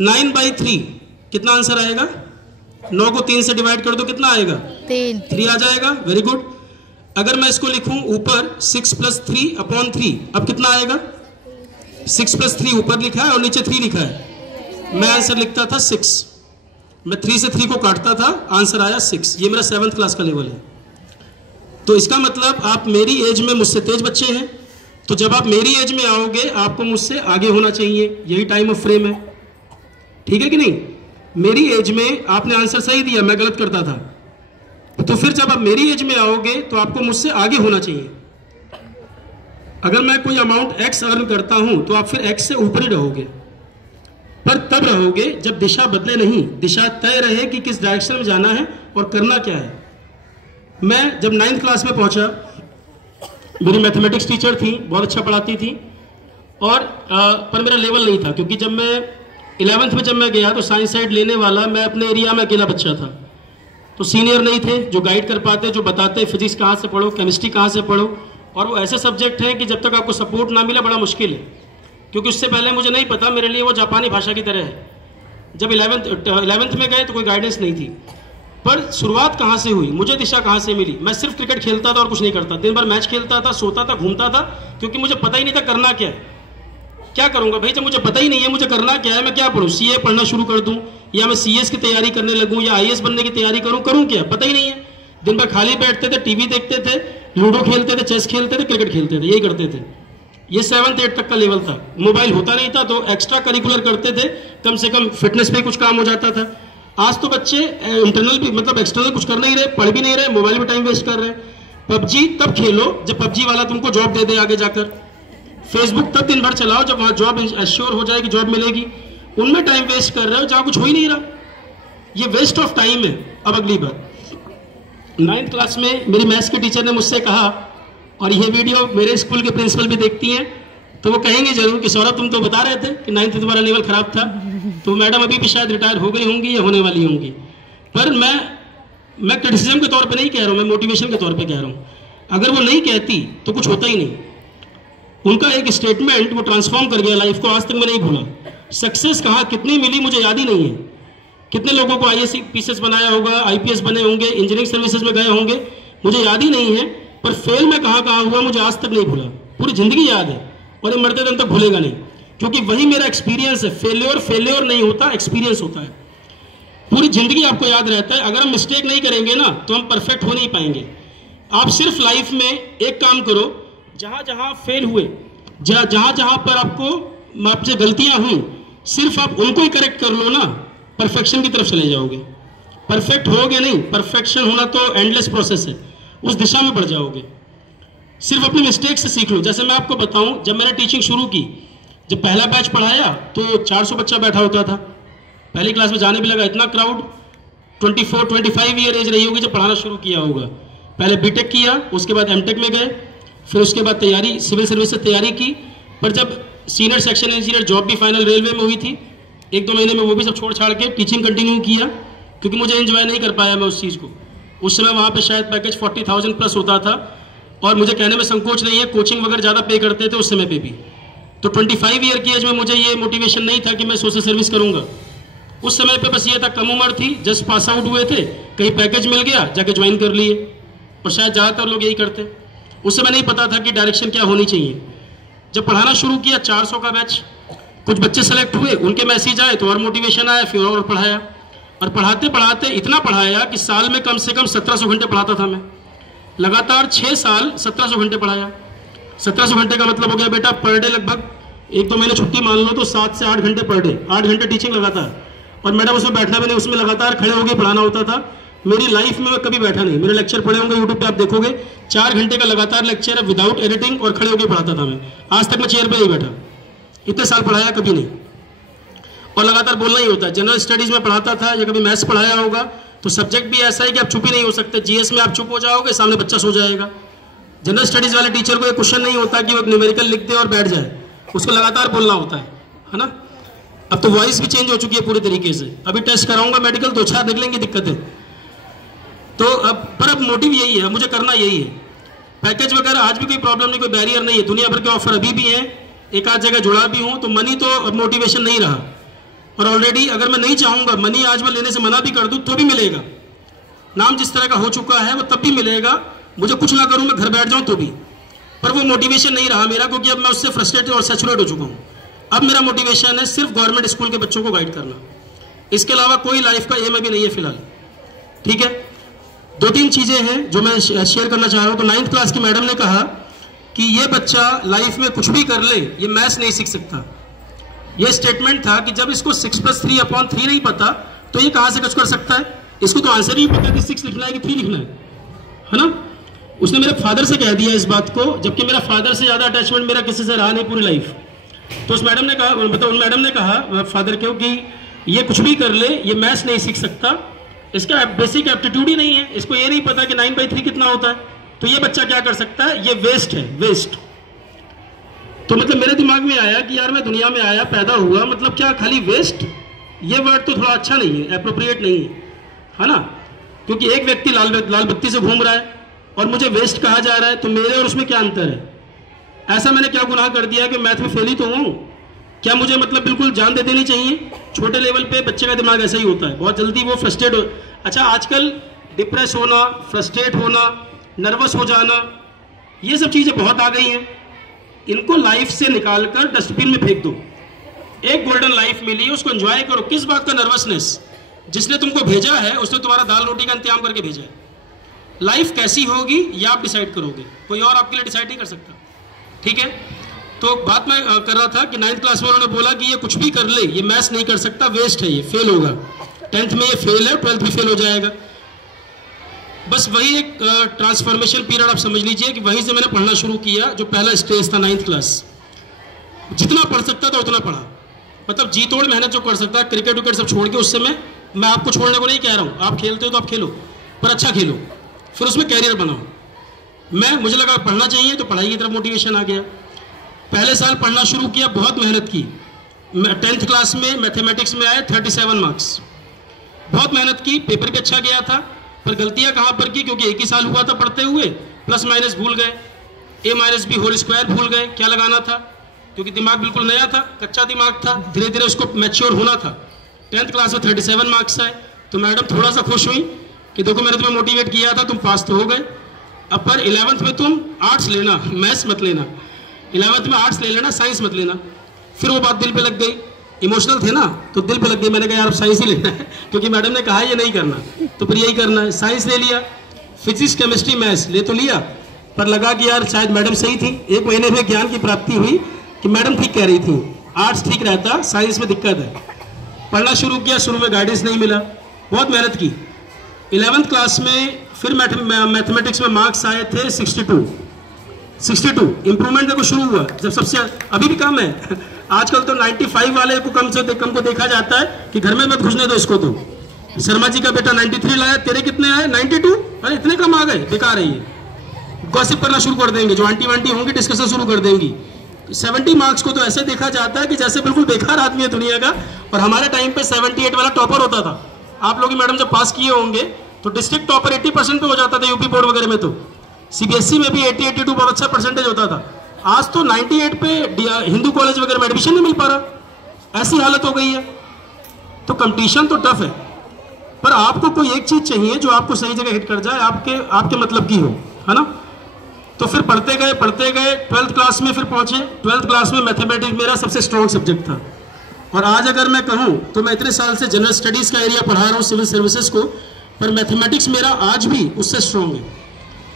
9/3 कितना आंसर आएगा? 9 को 3 से डिवाइड कर दो, कितना आएगा? 3 आ जाएगा। Very good. अगर मैं इसको लिखूं ऊपर 6 + 3/3, अब कितना आएगा? 6 + 3 ऊपर लिखा है और नीचे 3 लिखा है। मैं आंसर लिखता था 6, मैं 3 से 3 को काटता था, आंसर आया 6। ये मेरा 7th क्लास का लेवल है। तो इसका मतलब आप मेरी एज में मुझसे तेज बच्चे हैं, तो जब आप मेरी एज में आओगे आपको मुझसे आगे होना चाहिए, यही टाइम ऑफ फ्रेम है। ठीक है कि नहीं? मेरी एज में आपने आंसर सही दिया, मैं गलत करता था, तो फिर जब आप मेरी एज में आओगे तो आपको मुझसे आगे होना चाहिए। अगर मैं कोई अमाउंट x अर्न करता हूं तो आप फिर x से ऊपर ही रहोगे, पर तब रहोगे जब दिशा बदले नहीं, दिशा तय रहे कि किस डायरेक्शन में जाना है और करना क्या है। मैं जब 9th क्लास में पहुंचा, मेरी मैथमेटिक्स टीचर थी, बहुत अच्छा पढ़ाती थी, और पर मेरा लेवल नहीं था, क्योंकि जब मैं 11th में जब मैं गया तो साइंस साइड लेने वाला मैं अपने एरिया में अकेला बच्चा था, तो सीनियर नहीं थे जो गाइड कर पाते, जो बताते फिजिक्स कहाँ से पढ़ो, केमिस्ट्री कहाँ से पढ़ो, और वो ऐसे सब्जेक्ट हैं कि जब तक आपको सपोर्ट ना मिले बड़ा मुश्किल है। क्योंकि उससे पहले मुझे नहीं पता, मेरे लिए वो जापानी भाषा की तरह है। जब 11th में गए तो कोई गाइडेंस नहीं थी, पर शुरुआत कहाँ से हुई, मुझे दिशा कहाँ से मिली? मैं सिर्फ क्रिकेट खेलता था और कुछ नहीं करता, दिन भर मैच खेलता था, सोता था, घूमता था, क्योंकि मुझे पता ही नहीं था करना क्या है। क्या करूंगा भाई, जब मुझे पता ही नहीं है मुझे करना क्या है, मैं क्या पढ़ूं? CA पढ़ना शुरू कर दूं, या मैं CS की तैयारी करने लगूं, या IAS बनने की तैयारी करूं क्या? पता ही नहीं है। दिन भर खाली बैठते थे, टीवी देखते थे, लूडो खेलते थे, चेस खेलते थे, क्रिकेट खेलते थे, यही करते थे। ये 7th 8th तक का लेवल था। मोबाइल होता नहीं था तो एक्स्ट्रा करिकुलर करते थे, कम से कम फिटनेस पे कुछ काम हो जाता था। आज तो बच्चे इंटरनल भी मतलब एक्सटर्नल कुछ कर नहीं रहे, पढ़ भी नहीं रहे, मोबाइल में टाइम वेस्ट कर रहे हैं। पबजी तब खेलो जब पबजी वाला तुमको जॉब दे दे आगे जाकर। फेसबुक तब दिन भर चलाओ जब वहाँ जॉब एश्योर हो जाएगी, जॉब मिलेगी। उनमें टाइम वेस्ट कर रहे हो जहाँ कुछ हो ही नहीं रहा। ये वेस्ट ऑफ टाइम है। अब अगली बात, 9th क्लास में मेरी मैथ्स के टीचर ने मुझसे कहा, और ये वीडियो मेरे स्कूल के प्रिंसिपल भी देखती हैं तो वो कहेंगे जरूर कि सौरभ तुम तो बता रहे थे कि 9th में तुम्हारा लेवल खराब था। तो मैडम अभी भी शायद रिटायर हो गई होंगी या होने वाली होंगी, पर मैं क्रिटिसिज्म के तौर पे नहीं कह रहा हूँ, मैं मोटिवेशन के तौर पे कह रहा हूँ। अगर वो नहीं कहती तो कुछ होता ही नहीं। उनका एक स्टेटमेंट वो ट्रांसफॉर्म कर गया लाइफ को, आज तक मैं नहीं भूला। सक्सेस कहाँ कितनी मिली मुझे याद ही नहीं है। कितने लोगों को IAS बनाया होगा, IPS बने होंगे, इंजीनियरिंग सर्विसेज में गए होंगे, मुझे याद ही नहीं है। पर फेल में कहाँ हुआ मुझे आज तक नहीं भूला, पूरी जिंदगी याद है और ये मरते दम तक भूलेगा नहीं, क्योंकि वही मेरा एक्सपीरियंस है। फेल्योर नहीं होता, एक्सपीरियंस होता है। पूरी जिंदगी आपको याद रहता है। अगर हम मिस्टेक नहीं करेंगे ना तो हम परफेक्ट हो नहीं पाएंगे। आप सिर्फ लाइफ में एक काम करो, जहां जहां फेल हुए, जहां जहां पर आपसे गलतियां हुई, सिर्फ आप उनको ही करेक्ट कर लो ना, परफेक्शन की तरफ चले जाओगे। परफेक्ट होगे नहीं, परफेक्शन होना तो एंडलेस प्रोसेस है, उस दिशा में बढ़ जाओगे। सिर्फ अपने मिस्टेक से सीख लो। जैसे मैं आपको बताऊं, जब मैंने टीचिंग शुरू की, जब पहला बैच पढ़ाया तो 400 बच्चा बैठा होता था। पहली क्लास में जाने भी लगा इतना क्राउड। 24-25 ईयर एज रही होगी जब पढ़ाना शुरू किया होगा। पहले बीटेक किया, उसके बाद एमटेक में गए, फिर उसके बाद तैयारी सिविल सर्विस से तैयारी की। पर जब सीनियर सेक्शन इंजीनियर जॉब भी फाइनल रेलवे में हुई थी, 1-2 महीने में वो भी सब छोड़ छाड़ के टीचिंग कंटिन्यू किया, क्योंकि मुझे एंजॉय नहीं कर पाया मैं उस चीज़ को। उस समय वहाँ पे शायद पैकेज 40,000 प्लस होता था, और मुझे कहने में संकोच नहीं है, कोचिंग वगैरह ज़्यादा पे करते थे उस समय पे भी। तो 25 ईयर की एज में मुझे ये मोटिवेशन नहीं था कि मैं सोशल सर्विस करूँगा। उस समय पे बस ये था, कम उम्र थी, जस्ट पास आउट हुए थे, कहीं पैकेज मिल गया जाके ज्वाइन कर लिए, और शायद ज़्यादातर लोग यही करते। उस समय नहीं पता था कि डायरेक्शन क्या होनी चाहिए। जब पढ़ाना शुरू किया, 400 का बैच, कुछ बच्चे सेलेक्ट हुए, उनके मैसेज आए तो और मोटिवेशन आया, फिर और पढ़ाया। और पढ़ाते पढ़ाते इतना पढ़ाया कि साल में कम से कम 1700 घंटे पढ़ाता था मैं। लगातार 6 साल 1700 घंटे पढ़ाया। 1700 घंटे का मतलब हो गया बेटा पर डे लगभग 1-2 महीने छुट्टी मान लो तो 7 से 8 घंटे पर डे, 8 घंटे टीचिंग लगातार। और मैडम उसमें बैठना भी नहीं, उसमें लगातार खड़े होकर पढ़ाना होता था। मेरी लाइफ में मैं कभी बैठा नहीं। मेरे लेक्चर पढ़े होंगे यूट्यूब पे, आप देखोगे 4 घंटे का लगातार लेक्चर है विदाउट एडिटिंग, और खड़े होकर पढ़ाता था मैं। आज तक मैं चेयर पे नहीं बैठा, इतने साल पढ़ाया कभी नहीं। और लगातार बोलना ही होता है। जनरल स्टडीज में पढ़ाता था या कभी मैथ्स पढ़ाया होगा तो सब्जेक्ट भी ऐसा है कि आप चुप ही नहीं हो सकते। जीएस में आप चुप हो जाओगे, सामने बच्चा सो जाएगा। जनरल स्टडीज वाले टीचर को एक क्वेश्चन नहीं होता कि वो एक न्यूमेरिकल लिख दे और बैठ जाए, उसको लगातार बोलना होता है ना। अब तो वॉइस भी चेंज हो चुकी है पूरी तरीके से। अभी टेस्ट कराऊंगा मेडिकल तो अच्छा देख लेंगे दिक्कतें। तो अब मोटिव यही है, मुझे करना यही है। पैकेज वगैरह आज भी कोई प्रॉब्लम नहीं, कोई बैरियर नहीं है। दुनिया भर के ऑफर अभी भी हैं, एक आध जगह जुड़ा भी हूँ, तो मनी तो अब मोटिवेशन नहीं रहा। और ऑलरेडी अगर मैं नहीं चाहूँगा, मनी आज मैं लेने से मना भी कर दूँ तो भी मिलेगा। नाम जिस तरह का हो चुका है वो तब भी मिलेगा, मुझे कुछ ना करूँ, मैं घर बैठ जाऊँ तो भी। पर वो मोटिवेशन नहीं रहा मेरा, क्योंकि अब मैं उससे फ्रस्ट्रेटेड और सैचुरेट हो चुका हूँ। अब मेरा मोटिवेशन है सिर्फ गवर्नमेंट स्कूल के बच्चों को गाइड करना। इसके अलावा कोई लाइफ का एम अभी नहीं है फिलहाल। ठीक है, 2-3 चीज़ें हैं जो मैं शेयर करना चाह रहा हूँ। तो 9th क्लास की मैडम ने कहा कि ये बच्चा लाइफ में कुछ भी कर ले, ये मैथ्स नहीं सीख सकता। ये स्टेटमेंट था कि जब इसको 6+3/3 नहीं पता तो ये कहाँ से कुछ कर सकता है। इसको तो आंसर ही पता कि 6 लिखना है कि 3 लिखना है ना। उसने मेरे फादर से कह दिया इस बात को, जबकि मेरा फादर से ज़्यादा अटैचमेंट मेरा किसी से रहा नहीं पूरी लाइफ। तो उस मैडम ने कहा, उन मैडम ने कहा फादर को कि ये कुछ भी कर ले, ये मैथ्स नहीं सीख सकता, इसका बेसिक एप्टीट्यूड ही नहीं है, इसको ये नहीं पता कि 9/3 कितना होता है, तो ये बच्चा क्या कर सकता है, ये वेस्ट है, वेस्ट। तो मतलब मेरे दिमाग में आया कि यार मैं दुनिया में आया, पैदा हुआ, मतलब क्या खाली वेस्ट? ये वर्ड तो थोड़ा अच्छा नहीं है, एप्रोप्रिएट नहीं है ना। क्योंकि एक व्यक्ति लाल बत्ती से घूम रहा है और मुझे वेस्ट कहा जा रहा है, तो मेरे और उसमें क्या अंतर है? ऐसा मैंने क्या गुनाह कर दिया कि मैथ में फेल ही तो हूँ? क्या मुझे मतलब बिल्कुल जान दे देनी चाहिए? छोटे लेवल पे बच्चे का दिमाग ऐसा ही होता है, बहुत जल्दी वो फ्रस्ट्रेट हो। अच्छा, आजकल डिप्रेस होना, फ्रस्ट्रेट होना, नर्वस हो जाना, ये सब चीज़ें बहुत आ गई हैं। इनको लाइफ से निकालकर डस्टबिन में फेंक दो। एक गोल्डन लाइफ मिली, उसको एंजॉय करो। किस बात का नर्वसनेस? जिसने तुमको भेजा है उसने तुम्हारा दाल रोटी का इंतजाम करके भेजा है। लाइफ कैसी होगी ये आप डिसाइड करोगे, कोई और आपके लिए डिसाइड नहीं कर सकता। ठीक है, तो बात मैं कर रहा था कि 9th क्लास में उन्होंने बोला कि ये कुछ भी कर ले, ये मैथ्स नहीं कर सकता, वेस्ट है, ये फेल होगा। 10th में ये फेल है, 12th भी फेल हो जाएगा। बस वही एक ट्रांसफॉर्मेशन पीरियड आप समझ लीजिए कि वहीं से मैंने पढ़ना शुरू किया। जो पहला स्टेज था 9th क्लास, जितना पढ़ सकता था उतना पढ़ा, मतलब जी तोड़ मेहनत जो कर सकता, क्रिकेट विकेट सब छोड़ के। उस समय मैं आपको छोड़ने को नहीं कह रहा हूँ, आप खेलते हो तो आप खेलो, पर अच्छा खेलो, फिर उसमें कैरियर बनाओ। मुझे लगा पढ़ना चाहिए तो पढ़ाई की तरफ मोटिवेशन आ गया। पहले साल पढ़ना शुरू किया, बहुत मेहनत की। 10th क्लास में मैथमेटिक्स में आए 37 मार्क्स, बहुत मेहनत की, पेपर भी अच्छा गया था। पर गलतियां कहाँ पर की, क्योंकि एक ही साल हुआ था पढ़ते हुए, प्लस माइनस भूल गए, a minus b whole square भूल गए, क्या लगाना था, क्योंकि दिमाग बिल्कुल नया था, कच्चा दिमाग था, धीरे धीरे उसको मैच्योर होना था। 10th क्लास में 37 मार्क्स आए, तो मैडम थोड़ा सा खुश हुई कि देखो मैंने तुम्हें मोटिवेट किया था, तुम पास तो हो गए। अब पर 11th में तुम आर्ट्स लेना, मैथ्स मत लेना, 11th में आर्ट्स ले लेना, साइंस मत लेना। फिर वो बात दिल पे लग गई, इमोशनल थे ना, तो दिल पे लग गई। मैंने कहा यार अब साइंस ही लेना है, क्योंकि मैडम ने कहा ये नहीं करना, तो फिर यही करना है। साइंस ले लिया, फिजिक्स केमिस्ट्री मैथ्स ले तो लिया, पर लगा कि यार शायद मैडम सही थी। 1 महीने में ज्ञान की प्राप्ति हुई कि मैडम ठीक कह रही थी, आर्ट्स ठीक रहता, साइंस में दिक्कत है। पढ़ना शुरू किया, शुरू में गाइडेंस नहीं मिला, बहुत मेहनत की। 11th क्लास में फिर मैथमेटिक्स में मार्क्स आए थे 62। इंप्रूवमेंट देखो शुरू हुआ, जब सबसे अभी भी कम है। आजकल तो 95 वाले को कम से कम को देखा जाता है कि घर में मत घुसने दो इसको। तो शर्मा जी का बेटा 93 लाया, तेरे कितने आए? 92। अरे इतने कम आ गए, बेकार है ये। गॉसिप करना शुरू कर देंगे, जो आंटी वांटी होंगी डिस्कशन शुरू कर देंगी। 70 मार्क्स को तो ऐसे देखा जाता है कि जैसे बिल्कुल बेकार आदमी है दुनिया का। और हमारे टाइम पे 78 वाला टॉपर होता था। आप लोग मैडम जब पास किए होंगे तो डिस्ट्रिक्ट टॉपर 80% पे हो जाता था, यूपी बोर्ड वगैरह में। तो सीबीएसई में भी 80-82 बहुत अच्छा परसेंटेज होता था। आज तो 98 पे हिंदू कॉलेज वगैरह में एडमिशन नहीं मिल पा रहा, ऐसी हालत हो गई है। तो कंपटीशन तो टफ है, पर आपको कोई एक चीज चाहिए जो आपको सही जगह हिट कर जाए, आपके मतलब की हो, है ना। तो फिर पढ़ते गए 12th क्लास में फिर पहुंचे। 12th क्लास में मैथमेटिक्स मेरा सबसे स्ट्रॉन्ग सब्जेक्ट था। और आज अगर मैं कहूं तो मैं इतने साल से जनरल स्टडीज का एरिया पढ़ा रहा हूं, सिविल सर्विसेज को, पर मैथमेटिक्स मेरा आज भी उससे स्ट्रॉन्ग है।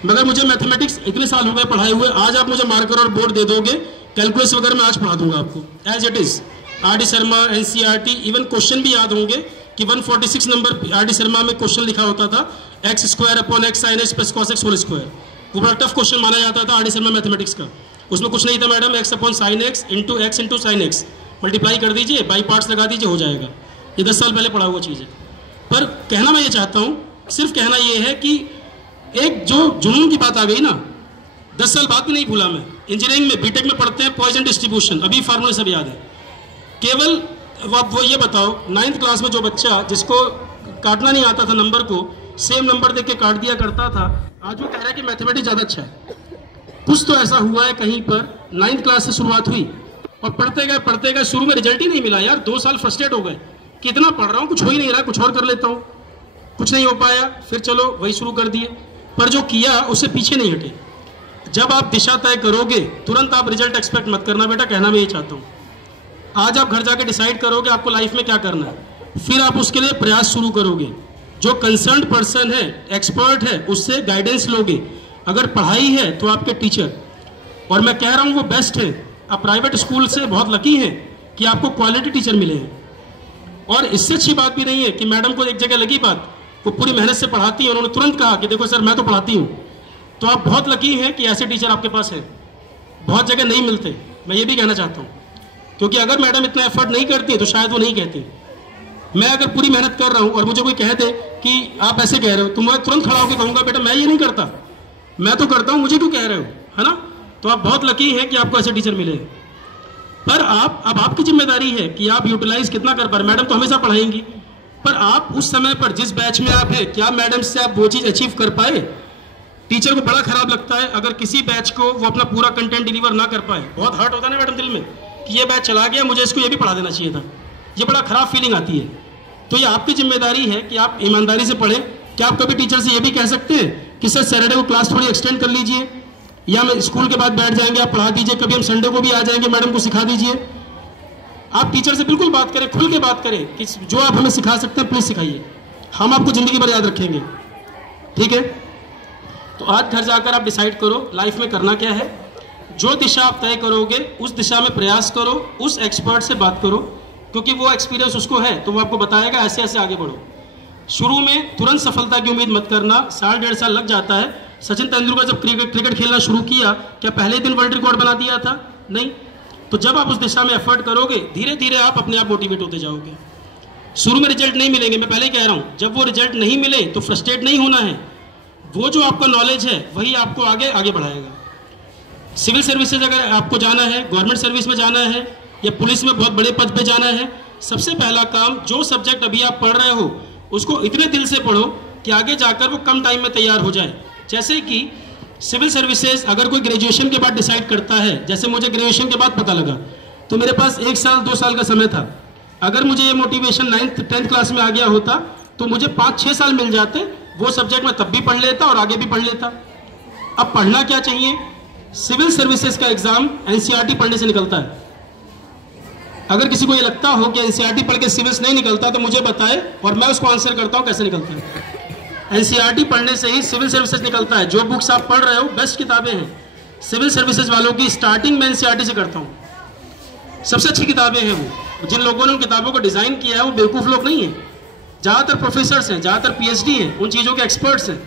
मगर मुझे मैथमेटिक्स इतने साल हो गए पढ़ाए हुए, आज आप मुझे मार्कर और बोर्ड दे दोगे, कैलकुलस वगैरह मैं आज पढ़ा दूंगा आपको as it is. RD. Sharma, NCERT, even question भी याद होंगे कि 146 नंबर आर.डी. शर्मा में क्वेश्चन लिखा होता था, x² sin x + cos x whole square. वो बड़ा टफ क्वेश्चन माना जाता था आर.डी. शर्मा मैथमेटिक्स का। उसमें कुछ नहीं था madam, x sin x × x × sin x multiply कर दीजिए, बाई पार्ट्स लगा दीजिए, हो जाएगा। ये 10 साल पहले पढ़ा हुआ चीज़ है। पर कहना मैं ये चाहता हूँ, सिर्फ कहना ये है कि एक जो जुनून की बात आ गई ना, 10 साल बाद भी नहीं भूला मैं। इंजीनियरिंग में बीटेक में पढ़ते हैं पॉइजन डिस्ट्रीब्यूशन, अभी फार्मूले सब याद है। केवल वो ये बताओ, 9th क्लास में जो बच्चा जिसको काटना नहीं आता था नंबर को, सेम नंबर देख के काट दिया करता था, आज वो कह रहा है कि मैथमेटिक्स ज़्यादा अच्छा है। कुछ तो ऐसा हुआ है कहीं पर। 9th क्लास से शुरुआत हुई और पढ़ते गए, शुरू में रिजल्ट ही नहीं मिला यार। 2 साल फ्रस्ट्रेट हो गए, कितना पढ़ रहा हूँ, कुछ हो ही नहीं रहा, कुछ और कर लेता हूँ, कुछ नहीं हो पाया। फिर चलो वही शुरू कर दिए, पर जो किया उससे पीछे नहीं हटे। जब आप दिशा तय करोगे तुरंत आप रिजल्ट एक्सपेक्ट मत करना बेटा, कहना मैं ये चाहता हूँ। आज आप घर जाके डिसाइड करोगे आपको लाइफ में क्या करना है, फिर आप उसके लिए प्रयास शुरू करोगे। जो कंसर्न पर्सन है, एक्सपर्ट है, उससे गाइडेंस लोगे। अगर पढ़ाई है तो आपके टीचर, और मैं कह रहा हूँ वो बेस्ट है। आप प्राइवेट स्कूल से बहुत लकी हैं कि आपको क्वालिटी टीचर मिले हैं। और इससे अच्छी बात भी नहीं है कि मैडम को एक जगह लगी बात, वो पूरी मेहनत से पढ़ाती है, उन्होंने तुरंत कहा कि देखो सर मैं तो पढ़ाती हूँ। तो आप बहुत लकी हैं कि ऐसे टीचर आपके पास है, बहुत जगह नहीं मिलते। मैं ये भी कहना चाहता हूँ, क्योंकि अगर मैडम इतना एफर्ट नहीं करती तो शायद वो नहीं कहती। मैं अगर पूरी मेहनत कर रहा हूँ और मुझे कोई कह दे कि आप ऐसे कह रहे हो, तो मैं तुरंत खड़ा होकर कहूँगा बेटा मैं ये नहीं करता, मैं तो करता हूँ, मुझे क्यों कह रहे हो, है ना। तो आप बहुत लकी हैं कि आपको ऐसे टीचर मिले। पर अब आपकी जिम्मेदारी है कि आप यूटिलाइज कितना कर पा रहे। मैडम तो हमेशा पढ़ाएंगी, पर आप उस समय पर जिस बैच में आप हैं, क्या मैडम से आप वो चीज़ अचीव कर पाए। टीचर को बड़ा खराब लगता है अगर किसी बैच को वो अपना पूरा कंटेंट डिलीवर ना कर पाए। बहुत हर्ट होता है ना मैडम दिल में कि ये बैच चला गया, मुझे इसको ये भी पढ़ा देना चाहिए था। ये बड़ा खराब फीलिंग आती है। तो ये आपकी जिम्मेदारी है कि आप ईमानदारी से पढ़ें। क्या आप कभी टीचर से ये भी कह सकते हैं कि सर सैटरडे को क्लास थोड़ी एक्सटेंड कर लीजिए, या मैं स्कूल के बाद बैठ जाएंगे, आप पढ़ा दीजिए, कभी हम संडे को भी आ जाएंगे, मैडम को सिखा दीजिए। आप टीचर से बिल्कुल बात करें, खुल के बात करें कि जो आप हमें सिखा सकते हैं प्लीज़ सिखाइए, हम आपको ज़िंदगी भर याद रखेंगे, ठीक है। तो आज घर जाकर आप डिसाइड करो लाइफ में करना क्या है। जो दिशा आप तय करोगे उस दिशा में प्रयास करो, उस एक्सपर्ट से बात करो, क्योंकि वो एक्सपीरियंस उसको है तो वो आपको बताएगा ऐसे ऐसे आगे बढ़ो। शुरू में तुरंत सफलता की उम्मीद मत करना, 1.5 साल लग जाता है। सचिन तेंदुलकर जब क्रिकेट खेलना शुरू किया, क्या पहले दिन वर्ल्ड रिकॉर्ड बना दिया था? नहीं। तो जब आप उस दिशा में एफर्ट करोगे, धीरे धीरे आप अपने आप मोटिवेट होते जाओगे। शुरू में रिजल्ट नहीं मिलेंगे, मैं पहले कह रहा हूं, जब वो रिजल्ट नहीं मिले तो फ्रस्ट्रेट नहीं होना है। वो जो आपका नॉलेज है वही आपको आगे आगे बढ़ाएगा। सिविल सर्विसेज अगर आपको जाना है, गवर्नमेंट सर्विस में जाना है या पुलिस में बहुत बड़े पद पे जाना है, सबसे पहला काम, जो सब्जेक्ट अभी आप पढ़ रहे हो उसको इतने दिल से पढ़ो कि आगे जाकर वो कम टाइम में तैयार हो जाए। जैसे कि सिविल सर्विसेज अगर कोई ग्रेजुएशन के बाद डिसाइड करता है, जैसे मुझे ग्रेजुएशन के बाद पता लगा, तो मेरे पास 1 साल 2 साल का समय था। अगर मुझे ये मोटिवेशन 9th 10th क्लास में आ गया होता तो मुझे 5-6 साल मिल जाते, वो सब्जेक्ट मैं तब भी पढ़ लेता और आगे भी पढ़ लेता। अब पढ़ना क्या चाहिए? सिविल सर्विसेज का एग्जाम एनसीईआरटी पढ़ने से निकलता है। अगर किसी को ये लगता हो कि एनसीईआरटी पढ़ के सिविल्स नहीं निकलता तो मुझे बताए और मैं उसको आंसर करता हूं कैसे निकलता है। एनसीईआरटी पढ़ने से ही सिविल सर्विसेज निकलता है। जो बुक्स आप पढ़ रहे हो बेस्ट किताबें हैं। सिविल सर्विसेज वालों की स्टार्टिंग में एनसीईआरटी से करता हूं। सबसे अच्छी किताबें हैं वो। जिन लोगों ने उन किताबों को डिजाइन किया है वो बेवकूफ लोग नहीं है, ज्यादातर प्रोफेसर्स हैं, ज्यादातर पीएचडी हैं, उन चीजों के एक्सपर्ट्स हैं।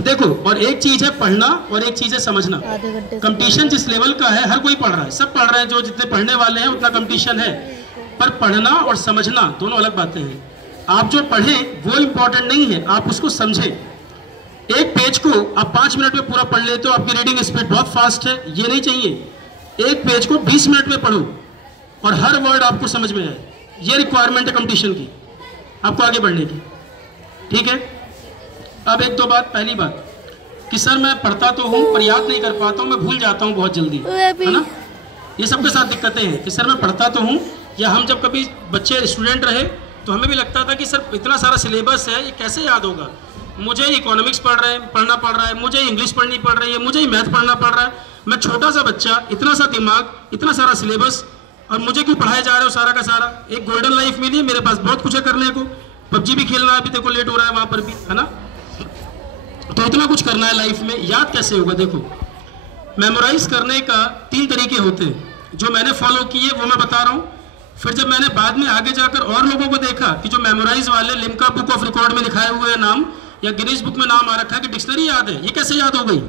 देखो, और एक चीज है पढ़ना और एक चीज है समझना। कंपटीशन जिस लेवल का है हर कोई पढ़ रहा है, सब पढ़ रहे हैं, जो जितने पढ़ने वाले हैं उतना कंपटीशन है, पर पढ़ना और समझना दोनों अलग बातें हैं। आप जो पढ़ें वो इंपॉर्टेंट नहीं है, आप उसको समझें। एक पेज को आप 5 मिनट में पूरा पढ़ लेते हो, आपकी रीडिंग स्पीड बहुत फास्ट है, ये नहीं चाहिए। एक पेज को 20 मिनट में पढ़ो और हर वर्ड आपको समझ में आए। ये रिक्वायरमेंट है कंपटीशन की, आपको आगे बढ़ने की। ठीक है, अब 1-2 बात। पहली बात कि सर मैं पढ़ता तो हूं पर याद नहीं कर पाता हूं, मैं भूल जाता हूं बहुत जल्दी, है ना। ये सबके साथ दिक्कतें हैं कि सर मैं पढ़ता तो हूं, या हम जब कभी बच्चे स्टूडेंट रहे तो हमें भी लगता था कि सर इतना सारा सिलेबस है, ये कैसे याद होगा। मुझे इकोनॉमिक्स पढ़ना पड़ रहा है, मुझे इंग्लिश पढ़नी पड़ रही है, मुझे मैथ पढ़ना पड़ रहा है। मैं छोटा सा बच्चा, इतना सा दिमाग, इतना सारा सिलेबस, और मुझे क्यों पढ़ाया जा रहा है सारा का सारा। एक गोल्डन लाइफ मिली है, मेरे पास बहुत कुछ है करने को। पबजी भी खेलना है, अभी देखो लेट हो रहा है वहां पर भी, है ना। तो इतना कुछ करना है लाइफ में, याद कैसे होगा। देखो, मेमोराइज करने का 3 तरीके होते हैं, जो मैंने फॉलो किए वो मैं बता रहा हूँ। फिर जब मैंने बाद में आगे जाकर और लोगों को देखा कि जो मेमोराइज वाले लिम्का बुक ऑफ रिकॉर्ड में लिखाए हुए हैं नाम, या गिनीज बुक में नाम आ रखा है कि डिक्शनरी याद है, ये कैसे याद हो गई।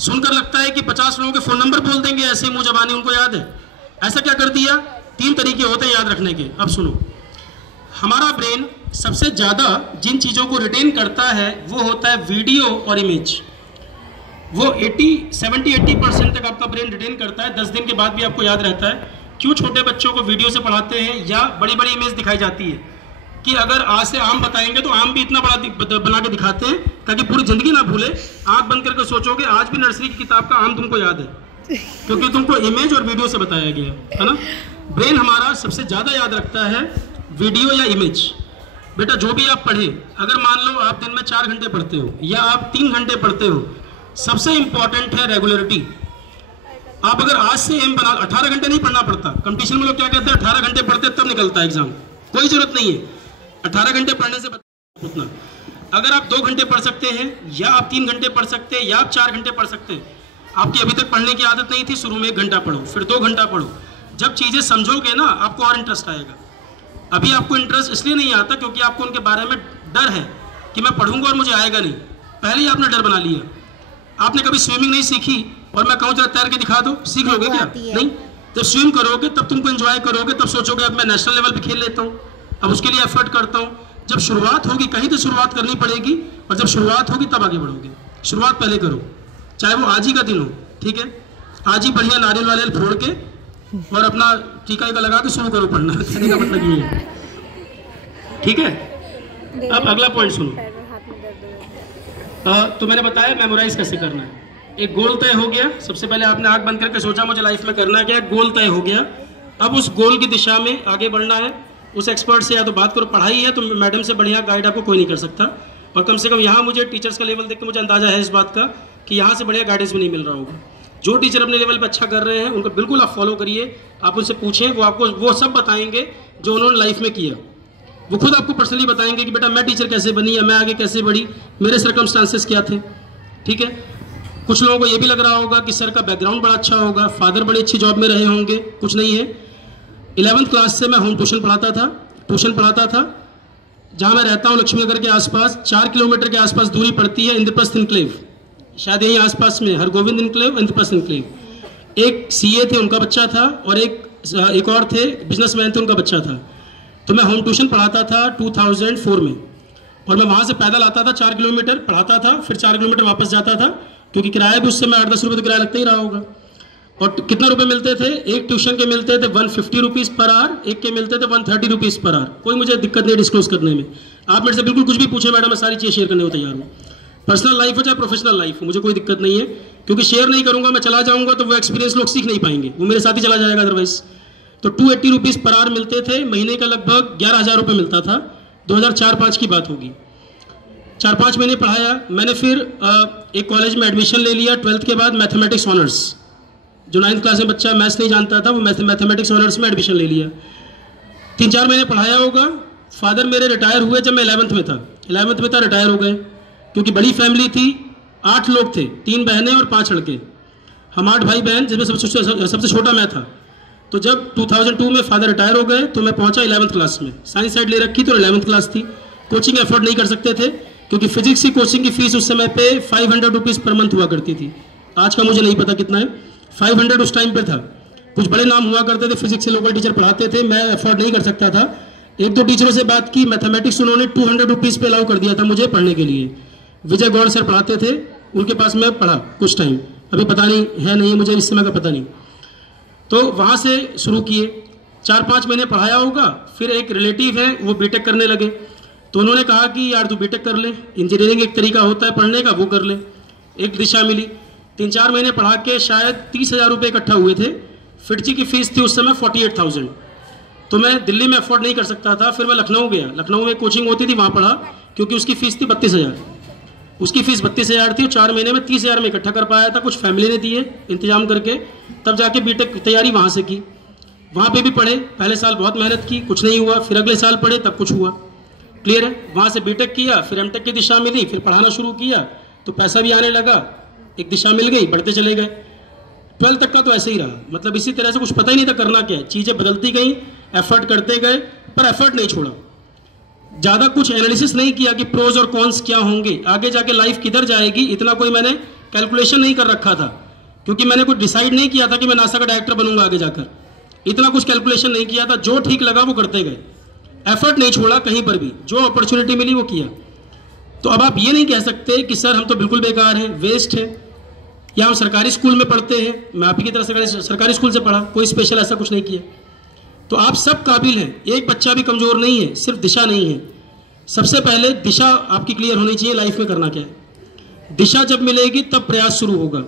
सुनकर लगता है कि 50 लोगों के फोन नंबर बोल देंगे ऐसे मुंह जबानी, उनको याद है। ऐसा क्या कर दिया। 3 तरीके होते हैं याद रखने के। अब सुनो, हमारा ब्रेन सबसे ज्यादा जिन चीजों को रिटेन करता है वो होता है वीडियो और इमेज। वो 70-80% तक आपका ब्रेन रिटेन करता है, 10 दिन के बाद भी आपको याद रहता है। क्यों छोटे बच्चों को वीडियो से पढ़ाते हैं या बड़ी बड़ी इमेज दिखाई जाती है कि अगर आज से आम बताएंगे तो आम भी इतना बड़ा बना के दिखाते हैं ताकि पूरी जिंदगी ना भूले। आंख बंद करके सोचोगे आज भी नर्सरी की किताब का आम तुमको याद है, क्योंकि तुमको इमेज और वीडियो से बताया गया है ना। ब्रेन हमारा सबसे ज्यादा याद रखता है वीडियो या इमेज। बेटा जो भी आप पढ़े, अगर मान लो आप दिन में 4 घंटे पढ़ते हो या आप 3 घंटे पढ़ते हो, सबसे इंपॉर्टेंट है रेगुलरिटी। आप अगर आज से एम बना, 18 घंटे नहीं पढ़ना पड़ता। कंपटीशन में लोग क्या कहते हैं 18 घंटे पढ़ते तब निकलता है एग्जाम, कोई जरूरत नहीं है 18 घंटे पढ़ने से उतना। अगर आप 2 घंटे पढ़ सकते हैं या आप 3 घंटे पढ़ सकते हैं या आप 4 घंटे पढ़ सकते हैं। आपकी अभी तक पढ़ने की आदत नहीं थी, शुरू में 1 घंटा पढ़ो, फिर 2 घंटा पढ़ो। जब चीजें समझोगे ना आपको और इंटरेस्ट आएगा। अभी आपको इंटरेस्ट इसलिए नहीं आता क्योंकि आपको उनके बारे में डर है कि मैं पढ़ूंगा और मुझे आएगा नहीं। पहले ही आपने डर बना लिया। आपने कभी स्विमिंग नहीं सीखी और मैं कहूँ जरा तैर के दिखा दो, सीख लोगे क्या? नहीं। जब स्विम करोगे तब तुमको एंजॉय करोगे, तब सोचोगे अब मैं नेशनल लेवल पे खेल लेता हूँ, अब उसके लिए एफर्ट करता हूँ। जब शुरुआत होगी कहीं तो शुरुआत करनी पड़ेगी, और जब शुरुआत होगी तब आगे बढ़ोगे। शुरुआत पहले करो, चाहे वो आज ही का दिन हो, ठीक है। आज ही बढ़िया नारियल वाले फोड़ के और अपना टीका लगा के शुरू करो पढ़ना, कहने का मतलब ये है, ठीक है। अब अगला पॉइंट सुनो। तो मैंने बताया मेमोराइज कैसे करना है। एक गोल तय हो गया, सबसे पहले आपने आंख बंद करके सोचा मुझे लाइफ में करना क्या, गोल तय हो गया। अब उस गोल की दिशा में आगे बढ़ना है। उस एक्सपर्ट से या तो बात करो, पढ़ाई है तो मैडम से बढ़िया गाइड आपको कोई नहीं कर सकता, और कम से कम यहाँ मुझे टीचर्स का लेवल देख के मुझे अंदाजा है इस बात का कि यहाँ से बढ़िया गाइडेंस भी नहीं मिल रहा होगा। जो टीचर अपने लेवल पे अच्छा कर रहे हैं उनको बिल्कुल आप फॉलो करिए, आप उनसे पूछें, वो आपको वो सब बताएंगे जो उन्होंने लाइफ में किया। वो खुद आपको पर्सनली बताएंगे कि बेटा मैं टीचर कैसे बनी या मैं आगे कैसे बढ़ी, मेरे सर्कमस्टांसेस क्या थे, ठीक है। कुछ लोगों को ये भी लग रहा होगा कि सर का बैकग्राउंड बड़ा अच्छा होगा, फादर बड़ी अच्छी जॉब में रहे होंगे। कुछ नहीं है। 11th क्लास से मैं होम ट्यूशन पढ़ाता था। जहाँ मैं रहता हूँ लक्ष्मीनगर के आसपास 4 किलोमीटर के आसपास दूरी पड़ती है इंद्रप्रस्थ इनक्लेव, शायद यहीं आसपास में हरगोविंद इनक्लेव, इंद्रप्रस्थ इनक्लेव। एक सीए थे, उनका बच्चा था, और एक और थे बिजनेसमैन थे, उनका बच्चा था। तो मैं होम ट्यूशन पढ़ाता था 2004 में, और मैं वहाँ से पैदल आता था 4 किलोमीटर पढ़ाता था, फिर 4 किलोमीटर वापस जाता था, क्योंकि किराया भी उस समय 8-10 रुपये तो किराया लगता ही रहा होगा। और कितना रुपए मिलते थे? एक ट्यूशन के मिलते थे 150 रुपीज़ पर आवर, एक के मिलते थे 130 रुपीज़ पर आवर। कोई मुझे दिक्कत नहीं डिस्क्लोज करने में। आप मेरे से बिल्कुल कुछ भी पूछे मैडम, मैं सारी चीज़ें शेयर करने को तैयार हूँ। पर्सनल लाइफ हो चाहे प्रोफेशनल लाइफ हो, मुझे कोई दिक्कत नहीं है, क्योंकि शेयर नहीं करूँगा, मैं चला जाऊँगा तो वो एक्सपीरियंस लोग सीख नहीं पाएंगे, वो मेरे साथ ही चला जाएगा अदरवाइज। तो 280 रुपीज़ पर आवर मिलते थे, महीने का लगभग 11,000 रुपये मिलता था। 2004-5 की बात होगी। 4-5 महीने पढ़ाया मैंने, फिर एक कॉलेज में एडमिशन ले लिया 12th के बाद, मैथमेटिक्स ऑनर्स। जो 9th क्लास में बच्चा मैथ्स नहीं जानता था, वो मैथमेटिक्स ऑनर्स में एडमिशन ले लिया। 3-4 महीने पढ़ाया होगा। फादर मेरे रिटायर हुए जब मैं 11th में था, रिटायर हो गए, क्योंकि बड़ी फैमिली थी, 8 लोग थे, 3 बहनें और 5 लड़के। हम 8 भाई बहन, जिसमें सबसे छोटा मैं था। तो जब 2002 में फादर रिटायर हो गए तो मैं पहुंचा 11th क्लास में। साइंस साइड ले रखी तो 11th क्लास थी। कोचिंग एफोर्ड नहीं कर सकते थे, क्योंकि फिजिक्स की कोचिंग की फीस उस समय पे 500 रुपीज़ पर मंथ हुआ करती थी। आज का मुझे नहीं पता कितना है, 500 उस टाइम पे था। कुछ बड़े नाम हुआ करते थे, फिजिक्स से लोकल टीचर पढ़ाते थे, मैं अफोर्ड नहीं कर सकता था। 1-2 टीचरों से बात की, मैथमेटिक्स उन्होंने 200 रुपीज़ पे अलाउ कर दिया था मुझे पढ़ने के लिए। विजय गौड़ सर पढ़ाते थे, उनके पास मैं पढ़ा कुछ टाइम, अभी पता नहीं है नहीं, मुझे इस समय का पता नहीं। तो वहाँ से शुरू किए, 4-5 महीने पढ़ाया होगा। फिर एक रिलेटिव है, वो बीटेक करने लगे, तो उन्होंने कहा कि यार तू बीटेक कर ले, इंजीनियरिंग एक तरीका होता है पढ़ने का, वो कर ले। एक दिशा मिली। 3-4 महीने पढ़ा के शायद 30,000 रुपये इकट्ठा हुए थे। फिटजी की फीस थी उस समय 48,000। तो मैं दिल्ली में अफोर्ड नहीं कर सकता था, फिर मैं लखनऊ गया। लखनऊ में कोचिंग होती थी, वहाँ पढ़ा, क्योंकि उसकी फीस थी 32,000। उसकी फीस 32,000 थी, और 4 महीने में 30,000 में इकट्ठा कर पाया था, कुछ फैमिली ने दिए इंतजाम करके, तब जाके बीटेक की तैयारी वहाँ से की। वहाँ पे भी पढ़े, पहले साल बहुत मेहनत की, कुछ नहीं हुआ, फिर अगले साल पढ़े, तब कुछ हुआ। क्लियर है? वहाँ से बीटेक किया, फिर एमटेक की दिशा मिली, फिर पढ़ाना शुरू किया, तो पैसा भी आने लगा, एक दिशा मिल गई, बढ़ते चले गए। 12th तक का तो ऐसे ही रहा, मतलब इसी तरह से, कुछ पता ही नहीं था करना क्या है, चीज़ें बदलती गई, एफर्ट करते गए, पर एफर्ट नहीं छोड़ा। ज़्यादा कुछ एनालिसिस नहीं किया कि प्रोज और कॉन्स क्या होंगे, आगे जाके लाइफ किधर जाएगी, इतना कोई मैंने कैलकुलेशन नहीं कर रखा था, क्योंकि मैंने कुछ डिसाइड नहीं किया था कि मैं नासा का डायरेक्टर बनूंगा आगे जाकर। इतना कुछ कैलकुलेशन नहीं किया था, जो ठीक लगा वो करते गए, एफर्ट नहीं छोड़ा कहीं पर भी, जो अपॉर्चुनिटी मिली वो किया। तो अब आप ये नहीं कह सकते कि सर हम तो बिल्कुल बेकार हैं, वेस्ट है, या हम सरकारी स्कूल में पढ़ते हैं। मैं आप ही की तरह सरकारी स्कूल से पढ़ा, कोई स्पेशल ऐसा कुछ नहीं किया। तो आप सब काबिल हैं, एक बच्चा भी कमज़ोर नहीं है, सिर्फ दिशा नहीं है। सबसे पहले दिशा आपकी क्लियर होनी चाहिए, लाइफ में करना क्या है। दिशा जब मिलेगी तब प्रयास शुरू होगा।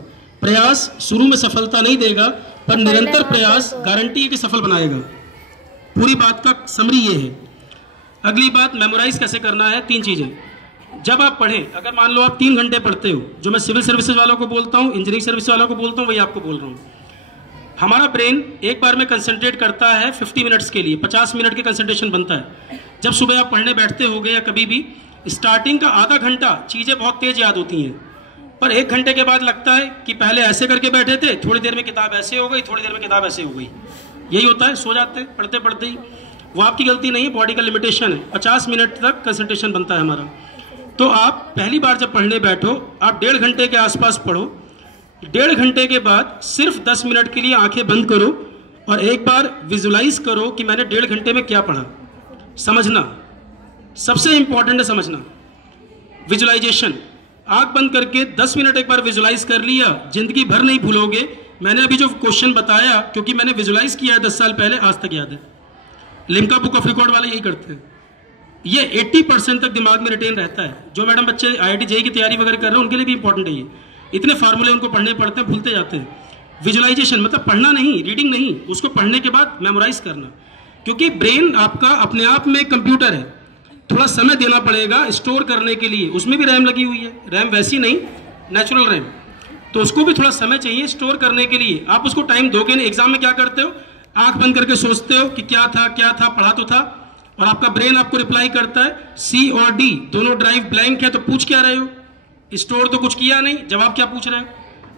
प्रयास शुरू में सफलता नहीं देगा, पर निरंतर प्रयास गारंटी है कि सफल बनाएगा। पूरी बात का समरी ये है। अगली बात, मेमोराइज कैसे करना है। 3 चीज़ें। जब आप पढ़ें, अगर मान लो आप 3 घंटे पढ़ते हो, जो मैं सिविल सर्विसेज वालों को बोलता हूँ, इंजीनियरिंग सर्विस वालों को बोलता हूँ, वही आपको बोल रहा हूँ। हमारा ब्रेन एक बार में कंसंट्रेट करता है 50 मिनट्स के लिए, 50 मिनट के कंसंट्रेशन बनता है। जब सुबह आप पढ़ने बैठते होगे या कभी भी, स्टार्टिंग का आधा घंटा चीज़ें बहुत तेज याद होती हैं, पर 1 घंटे के बाद लगता है कि पहले ऐसे करके बैठे थे, थोड़ी देर में किताब ऐसे हो गई, थोड़ी देर में किताब ऐसे हो गई। यही होता है, सो जाते हैं पढ़ते पढ़ते ही। वो आपकी गलती नहीं है, बॉडी का लिमिटेशन है। 50 मिनट तक कंसंट्रेशन बनता है हमारा। तो आप पहली बार जब पढ़ने बैठो, आप 1.5 घंटे के आसपास पढ़ो। 1.5 घंटे के बाद सिर्फ 10 मिनट के लिए आंखें बंद करो और एक बार विजुलाइज करो कि मैंने 1.5 घंटे में क्या पढ़ा। समझना सबसे इंपॉर्टेंट है, समझना। विजुलाइजेशन, आंख बंद करके 10 मिनट एक बार विजुलाइज कर लिया, जिंदगी भर नहीं भूलोगे। मैंने अभी जो क्वेश्चन बताया, क्योंकि मैंने विजुलाइज किया है 10 साल पहले, आज तक याद है। लिम्का बुक ऑफ रिकॉर्ड वाले यही करते हैं। ये 80% तक दिमाग में रिटेन रहता है। जो मैडम बच्चे IIT JEE की तैयारी वगैरह कर रहे हैं, उनके लिए भी इंपॉर्टेंट है ये। इतने फार्मूले उनको पढ़ने पड़ते हैं, भूलते जाते हैं। विजुलाइजेशन मतलब पढ़ना नहीं, रीडिंग नहीं, उसको पढ़ने के बाद मेमोराइज करना। क्योंकि ब्रेन आपका अपने आप में कंप्यूटर है, थोड़ा समय देना पड़ेगा स्टोर करने के लिए। उसमें भी रैम लगी हुई है, रैम वैसी नहीं, नेचुरल रैम, तो उसको भी थोड़ा समय चाहिए स्टोर करने के लिए। आप उसको टाइम दोगे नहीं। एग्जाम में क्या करते हो, आंख बंद करके सोचते हो कि क्या था पढ़ा तो था, और आपका ब्रेन आपको रिप्लाई करता है C और D दोनों ड्राइव ब्लैंक है, तो पूछ क्या रहे हो, स्टोर तो कुछ किया नहीं, जवाब क्या पूछ रहे हो।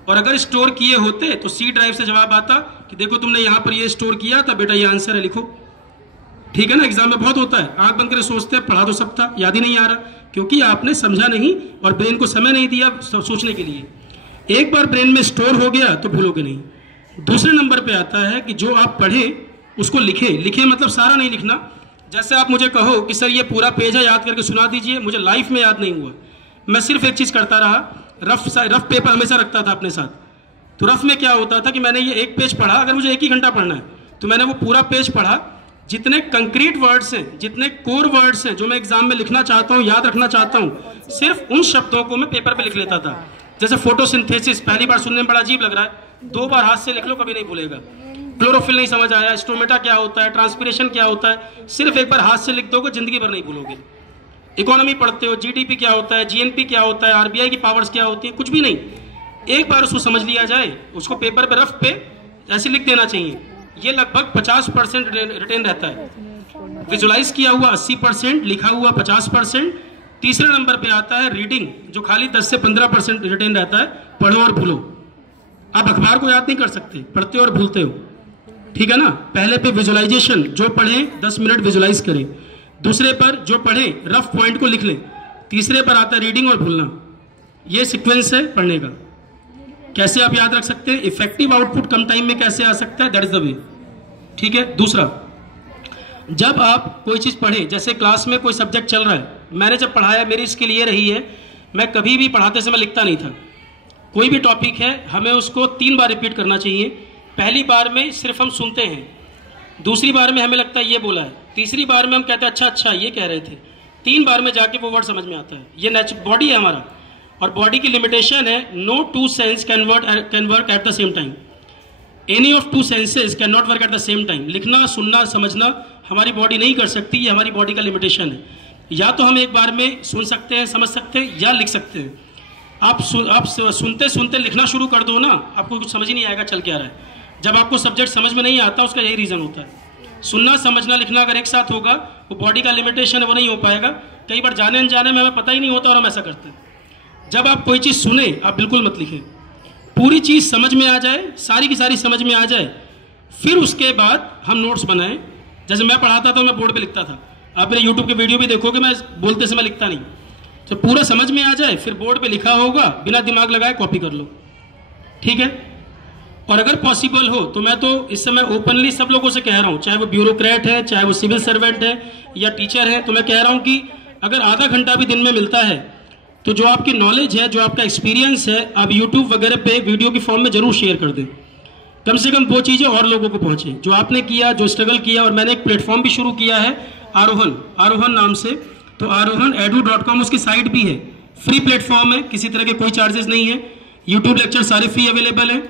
और अगर स्टोर किए होते तो सी ड्राइव से जवाब आता कि देखो तुमने यहाँ पर ये स्टोर किया था बेटा, ये आंसर है, लिखो। ठीक है ना, एग्जाम में बहुत होता है, आंख बंद करके सोचते हैं पढ़ा तो सब था, याद ही नहीं आ रहा, क्योंकि आपने समझा नहीं और ब्रेन को समय नहीं दिया सोचने के लिए। एक बार ब्रेन में स्टोर हो गया तो भूलोगे नहीं। दूसरे नंबर पे आता है कि जो आप पढ़े उसको लिखे। लिखे मतलब सारा नहीं लिखना। जैसे आप मुझे कहो कि सर ये पूरा पेज है, याद करके सुना दीजिए, मुझे लाइफ में याद नहीं हुआ। मैं सिर्फ एक चीज़ करता रहा, रफ पेपर हमेशा रखता था अपने साथ। तो रफ में क्या होता था कि मैंने ये एक पेज पढ़ा, अगर मुझे 1 ही घंटा पढ़ना है तो मैंने वो पूरा पेज पढ़ा। जितने कंक्रीट वर्ड्स हैं, जितने कोर वर्ड्स हैं जो मैं एग्जाम में लिखना चाहता हूँ, याद रखना चाहता हूँ, सिर्फ उन शब्दों को मैं पेपर पे लिख लेता था। जैसे फोटोसिंथेसिस, पहली बार सुनने में बड़ा अजीब लग रहा है, 2 बार हाथ से लिख लो, कभी नहीं भूलेगा। क्लोरोफिल नहीं समझ आया, स्टोमेटा क्या होता है, ट्रांसपिरेशन क्या होता है, सिर्फ एक बार हाथ से लिख दोगे, जिंदगी भर नहीं भूलोगे। इकोनॉमी पढ़ते हो, जीडीपी क्या होता है, जीएनपी क्या होता है, आरबीआई की पावर्स क्या होती है, कुछ भी नहीं। एक बार उसको समझ लिया जाए, उसको पेपर पे रफ पे ऐसे लिख देना चाहिए। ये लगभग 50% रिटेन रहता है। विजुलाइज किया हुआ 80%, लिखा हुआ 50%। तीसरे नंबर पे आता है रीडिंग, जो खाली 10 से 15% रिटेन रहता है। पढ़ो और भूलो। आप अखबार को याद नहीं कर सकते, पढ़ते हो और भूलते हो, ठीक है ना। पहले पे विजुअलाइजेशन, जो पढ़े 10 मिनट विजुअलाइज करें। दूसरे पर जो पढ़े रफ पॉइंट को लिख लें। तीसरे पर आता है रीडिंग और भूलना। ये सीक्वेंस है पढ़ने का। कैसे आप याद रख सकते हैं, इफेक्टिव आउटपुट कम टाइम में कैसे आ सकता है, दैट इज द वे। ठीक है। दूसरा, जब आप कोई चीज़ पढ़े, जैसे क्लास में कोई सब्जेक्ट चल रहा है, मैंने जब पढ़ाया मेरी स्किल ये रही है, मैं कभी भी पढ़ाते समय लिखता नहीं था। कोई भी टॉपिक है हमें उसको 3 बार रिपीट करना चाहिए। पहली बार में सिर्फ हम सुनते हैं, दूसरी बार में हमें लगता है ये बोला है, तीसरी बार में हम कहते हैं अच्छा अच्छा ये कह रहे थे, 3 बार में जाके वो वर्ड समझ में आता है। ये नेचुरल बॉडी है हमारा, और बॉडी की लिमिटेशन है no 2 sense can work at the same time. Any of 2 senses can not work at the same time. लिखना, सुनना, समझना हमारी बॉडी नहीं कर सकती, ये हमारी बॉडी का लिमिटेशन है। या तो हम एक बार में सुन सकते हैं, समझ सकते हैं, या लिख सकते हैं। आप सुनते सुनते लिखना शुरू कर दो ना, आपको कुछ समझ ही नहीं आएगा चल क्या रहा है। जब आपको सब्जेक्ट समझ में नहीं आता, उसका यही रीज़न होता है। सुनना, समझना, लिखना अगर एक साथ होगा, वो बॉडी का लिमिटेशन है, वो नहीं हो पाएगा। कई बार जाने अनजाने में हमें पता ही नहीं होता और हम ऐसा करते हैं। जब आप कोई चीज़ सुने, आप बिल्कुल मत लिखें। पूरी चीज़ समझ में आ जाए, सारी की सारी समझ में आ जाए, फिर उसके बाद हम नोट्स बनाएं। जैसे मैं पढ़ाता था, मैं बोर्ड पे लिखता था। आप मेरे यूट्यूब के वीडियो भी देखोगे, मैं बोलते समय लिखता नहीं। तो पूरा समझ में आ जाए, फिर बोर्ड पे लिखा होगा, बिना दिमाग लगाए कॉपी कर लो, ठीक है। और अगर पॉसिबल हो तो मैं तो इस समय ओपनली सब लोगों से कह रहा हूँ, चाहे वो ब्यूरोक्रेट है, चाहे वो सिविल सर्वेंट है या टीचर है, तो मैं कह रहा हूँ कि अगर आधा घंटा भी दिन में मिलता है तो जो आपकी नॉलेज है, जो आपका एक्सपीरियंस है, आप यूट्यूब वगैरह पे वीडियो की फॉर्म में जरूर शेयर कर दें। कम से कम वो चीज़ें और लोगों को पहुँचे जो आपने किया, जो स्ट्रगल किया। और मैंने एक प्लेटफॉर्म भी शुरू किया है, आरोहन नाम से। तो arohanedu.com उसकी साइट भी है, फ्री प्लेटफॉर्म है, किसी तरह के कोई चार्जेस नहीं है। यूट्यूब लेक्चर सारे फ्री अवेलेबल है।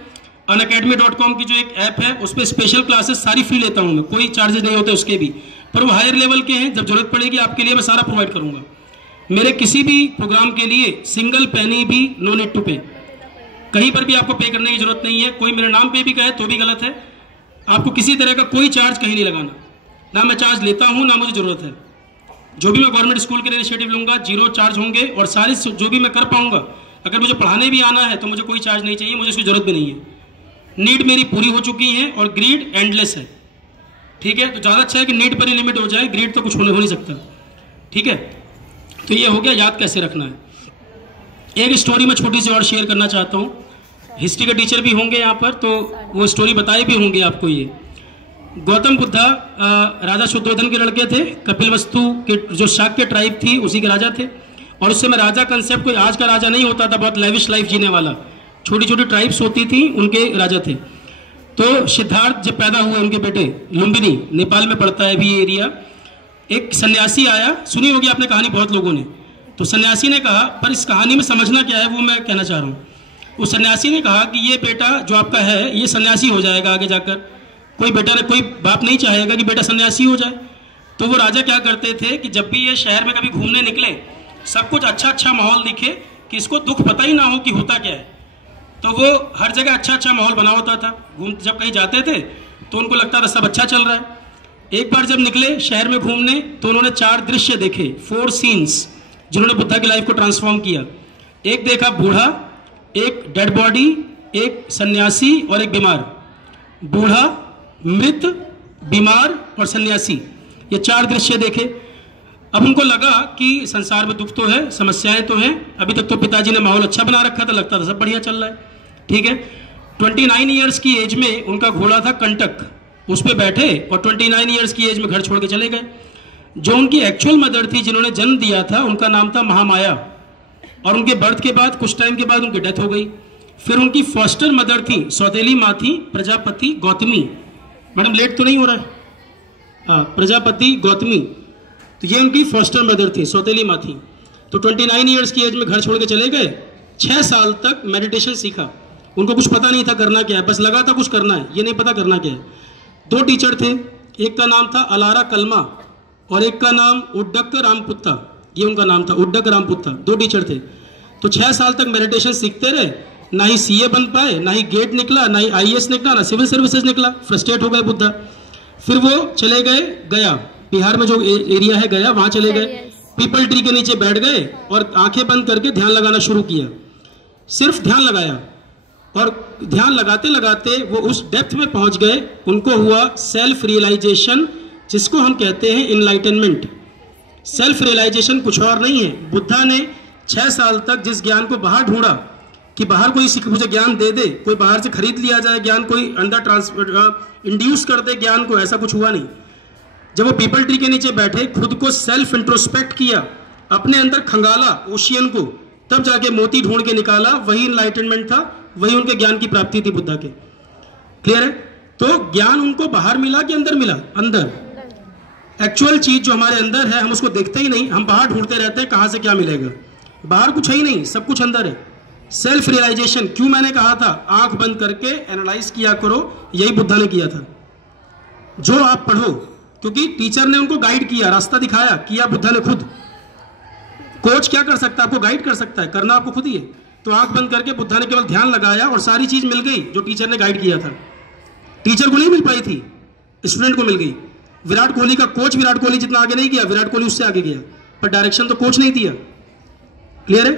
unacademy.com की जो एक ऐप है, उस पर स्पेशल क्लासेस सारी फ्री लेता हूँ मैं, कोई चार्जेस नहीं होते उसके भी, पर वो हायर लेवल के हैं। जब जरूरत पड़ेगी आपके लिए मैं सारा प्रोवाइड करूँगा। मेरे किसी भी प्रोग्राम के लिए सिंगल पैनी भी नो नीड टू पे, कहीं पर भी आपको पे करने की जरूरत नहीं है। कोई मेरे नाम पे भी कहे तो भी गलत है। आपको किसी तरह का कोई चार्ज कहीं नहीं लगाना, ना मैं चार्ज लेता हूँ ना मुझे जरूरत है। जो भी मैं गवर्नमेंट स्कूल के लिए इनिशिएटिव लूँगा, 0 चार्ज होंगे। और सारे जो भी मैं कर पाऊँगा, अगर मुझे पढ़ाने भी आना है तो मुझे कोई चार्ज नहीं चाहिए, मुझे उसकी जरूरत भी नहीं है। नीड मेरी पूरी हो चुकी है और ग्रीड एंडलेस है, ठीक है। तो ज़्यादा अच्छा है कि नीड पर ही लिमिट हो जाए, ग्रीड तो कुछ हो नहीं सकता, ठीक है। तो ये हो गया याद कैसे रखना है। एक स्टोरी मैं छोटी सी और शेयर करना चाहता हूँ। हिस्ट्री के टीचर भी होंगे यहाँ पर, तो वो स्टोरी बताए भी होंगे आपको। ये गौतम बुद्धा राजा शुद्धोधन के लड़के थे। कपिलवस्तु के जो शाक्य ट्राइब थी उसी के राजा थे। और उससे मैं राजा कंसेप्ट कोई आज का राजा नहीं होता था, बहुत लेविश लाइफ जीने वाला, छोटी छोटी ट्राइब्स होती थी, उनके राजा थे। तो सिद्धार्थ जब पैदा हुए, उनके बेटे लुम्बिनी, नेपाल में पड़ता है अभी ये एरिया। एक सन्यासी आया, सुनी होगी आपने कहानी बहुत लोगों ने। तो सन्यासी ने कहा, पर इस कहानी में समझना क्या है वो मैं कहना चाह रहा हूँ। उस सन्यासी ने कहा कि ये बेटा जो आपका है ये सन्यासी हो जाएगा आगे जाकर। कोई बाप नहीं चाहेगा कि बेटा सन्यासी हो जाए। तो वो राजा क्या करते थे कि जब भी ये शहर में कभी घूमने निकले, सब कुछ अच्छा अच्छा माहौल दिखे कि इसको दुख पता ही ना हो कि होता क्या है, तो वो हर जगह अच्छा अच्छा माहौल बना होता था। जब कहीं जाते थे तो उनको लगता था सब अच्छा चल रहा है। एक बार जब निकले शहर में घूमने तो उन्होंने 4 दृश्य देखे, 4 सीन्स, जिन्होंने बुद्धा की लाइफ को ट्रांसफॉर्म किया। एक देखा बूढ़ा, एक डेड बॉडी, एक सन्यासी और एक बीमार, बूढ़ा, मृत, बीमार और सन्यासी, ये 4 दृश्य देखे। अब उनको लगा कि संसार में दुख तो है, समस्याएं तो हैं, अभी तक तो पिताजी ने माहौल अच्छा बना रखा था, लगता था सब बढ़िया चल रहा है, ठीक है। 29 ईयर्स की एज में उनका घोड़ा था कंटक, उस पर बैठे और 29 ईयर्स की एज में घर छोड़ के चले गए। जो उनकी एक्चुअल मदर थी, जिन्होंने जन्म दिया था, उनका नाम था महामाया, और उनके बर्थ के बाद कुछ टाइम के बाद उनकी डेथ हो गई। फिर उनकी फॉस्टर मदर थी, सौतेली माँ थी, प्रजापति गौतमी। मैडम लेट तो नहीं हो रहा है? हाँ, प्रजापति गौतमी, तो ये उनकी फॉस्टर मदर थी, सौतेली माँ थी। तो 29 ईयर्स की एज में घर छोड़ के चले गए। 6 साल तक मेडिटेशन सीखा। उनको कुछ पता नहीं था करना क्या है, बस लगा था कुछ करना है, ये नहीं पता करना क्या है। 2 टीचर थे, एक का नाम था अलारा कलमा और एक का नाम उड्डक रामपुत्ता, ये उनका नाम था, उड्डक रामपुत्ता। 2 टीचर थे। तो 6 साल तक मेडिटेशन सीखते रहे, ना ही सीए बन पाए, ना ही गेट निकला, ना ही आईएएस निकला, ना सिविल सर्विसेज निकला। फ्रस्ट्रेट हो गए बुद्धा। फिर वो चले गए गया, बिहार में जो एरिया है गया, वहां चले गए, पीपल ट्री के नीचे बैठ गए और आंखें बंद करके ध्यान लगाना शुरू किया। सिर्फ ध्यान लगाया और ध्यान लगाते लगाते वो उस डेप्थ में पहुंच गए, उनको हुआ सेल्फ रियलाइजेशन, जिसको हम कहते हैं इनलाइटनमेंट। सेल्फ रियलाइजेशन कुछ और नहीं है। बुद्धा ने 6 साल तक जिस ज्ञान को बाहर ढूंढा कि बाहर कोई मुझे ज्ञान दे दे, कोई बाहर से खरीद लिया जाए ज्ञान, कोई अंदर इंड्यूस कर दे ज्ञान को, ऐसा कुछ हुआ नहीं। जब वो पीपल ट्री के नीचे बैठे, खुद को सेल्फ इंट्रोस्पेक्ट किया, अपने अंदर खंगाला ओशियन को, तब जाके मोती ढूंढ के निकाला, वही इनलाइटनमेंट था, वही उनके ज्ञान की प्राप्ति थी बुद्धा के। क्लियर है? तो ज्ञान उनको बाहर मिला कि अंदर मिला? अंदर। एक्चुअल चीज जो हमारे अंदर है, हम उसको देखते ही नहीं, हम बाहर ढूंढते रहते हैं कहां से क्या मिलेगा। बाहर कुछ है ही नहीं, सब कुछ अंदर है। सेल्फ रियलाइजेशन, क्यों मैंने कहा था आंख बंद करके एनालाइज किया करो, यही बुद्धा ने किया था। जो आप पढ़ो, क्योंकि टीचर ने उनको गाइड किया, रास्ता दिखाया, किया बुद्धा ने खुद। कोच क्या कर सकता है? आपको गाइड कर सकता है, करना आपको खुद ही है। तो आंख बंद करके बुद्धा ने केवल ध्यान लगाया और सारी चीज मिल गई जो टीचर ने गाइड किया था। टीचर को नहीं मिल पाई थी, स्टूडेंट को मिल गई। विराट कोहली का कोच विराट कोहली जितना आगे नहीं गया, विराट कोहली उससे आगे गया, पर डायरेक्शन तो कोच नहीं दिया। क्लियर है?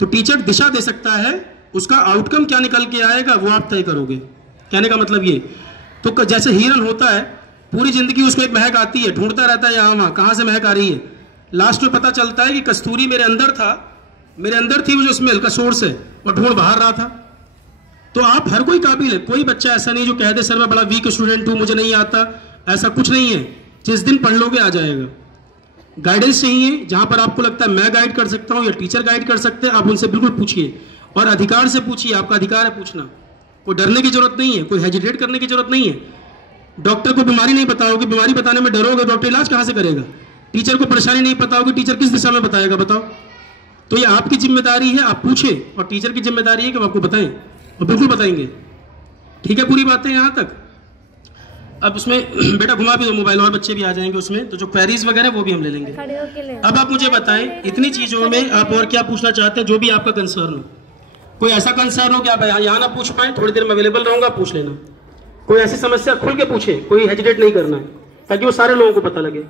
तो टीचर दिशा दे सकता है, उसका आउटकम क्या निकल के आएगा वो आप तय करोगे। कहने का मतलब ये, तो जैसे हिरन होता है, पूरी जिंदगी उसको एक महक आती है, ढूंढता रहता है यहाँ वहां कहां से महक आ रही है। लास्ट में पता चलता है कि कस्तूरी मेरे अंदर था, मेरे अंदर थी वो जो स्मेल का सोर्स है, और ढूंढ बाहर रहा था। तो आप हर कोई काबिल है, कोई बच्चा ऐसा नहीं जो कह दे सर मैं बड़ा वीक स्टूडेंट हूं, मुझे नहीं आता, ऐसा कुछ नहीं है। जिस दिन पढ़ लोगे आ जाएगा। गाइडेंस चाहिए, जहां पर आपको लगता है मैं गाइड कर सकता हूं या टीचर गाइड कर सकते हैं, आप उनसे बिल्कुल पूछिए और अधिकार से पूछिए, आपका अधिकार है पूछना। कोई डरने की जरूरत नहीं है, कोई हेजिटेट करने की जरूरत नहीं है। डॉक्टर को बीमारी नहीं बताओगे, बीमारी बताने में डरोगे, डॉक्टर इलाज कहां से करेगा? टीचर को परेशानी नहीं बताओगे, टीचर किस दिशा में बताएगा? बताओ। तो ये आपकी जिम्मेदारी है, आप पूछे, और टीचर की जिम्मेदारी है कि वो आपको बताएं, और बिल्कुल बताएंगे। ठीक है, पूरी बातें यहां तक। अब उसमें बेटा घुमा भी दो मोबाइल, और बच्चे भी आ जाएंगे उसमें, तो जो क्वेरीज वगैरह वो भी हम ले लेंगे। अब आप मुझे बताएं इतनी चीजों में आप और क्या पूछना चाहते हैं, जो भी आपका कंसर्न हो। कोई ऐसा कंसर्न हो कि आप यहाँ ना पूछ पाए, थोड़ी देर में अवेलेबल रहूंगा, पूछ लेना। कोई ऐसी समस्या खुल के पूछे, कोई हेजिटेट नहीं करना है, ताकि वो सारे लोगों को पता लगे।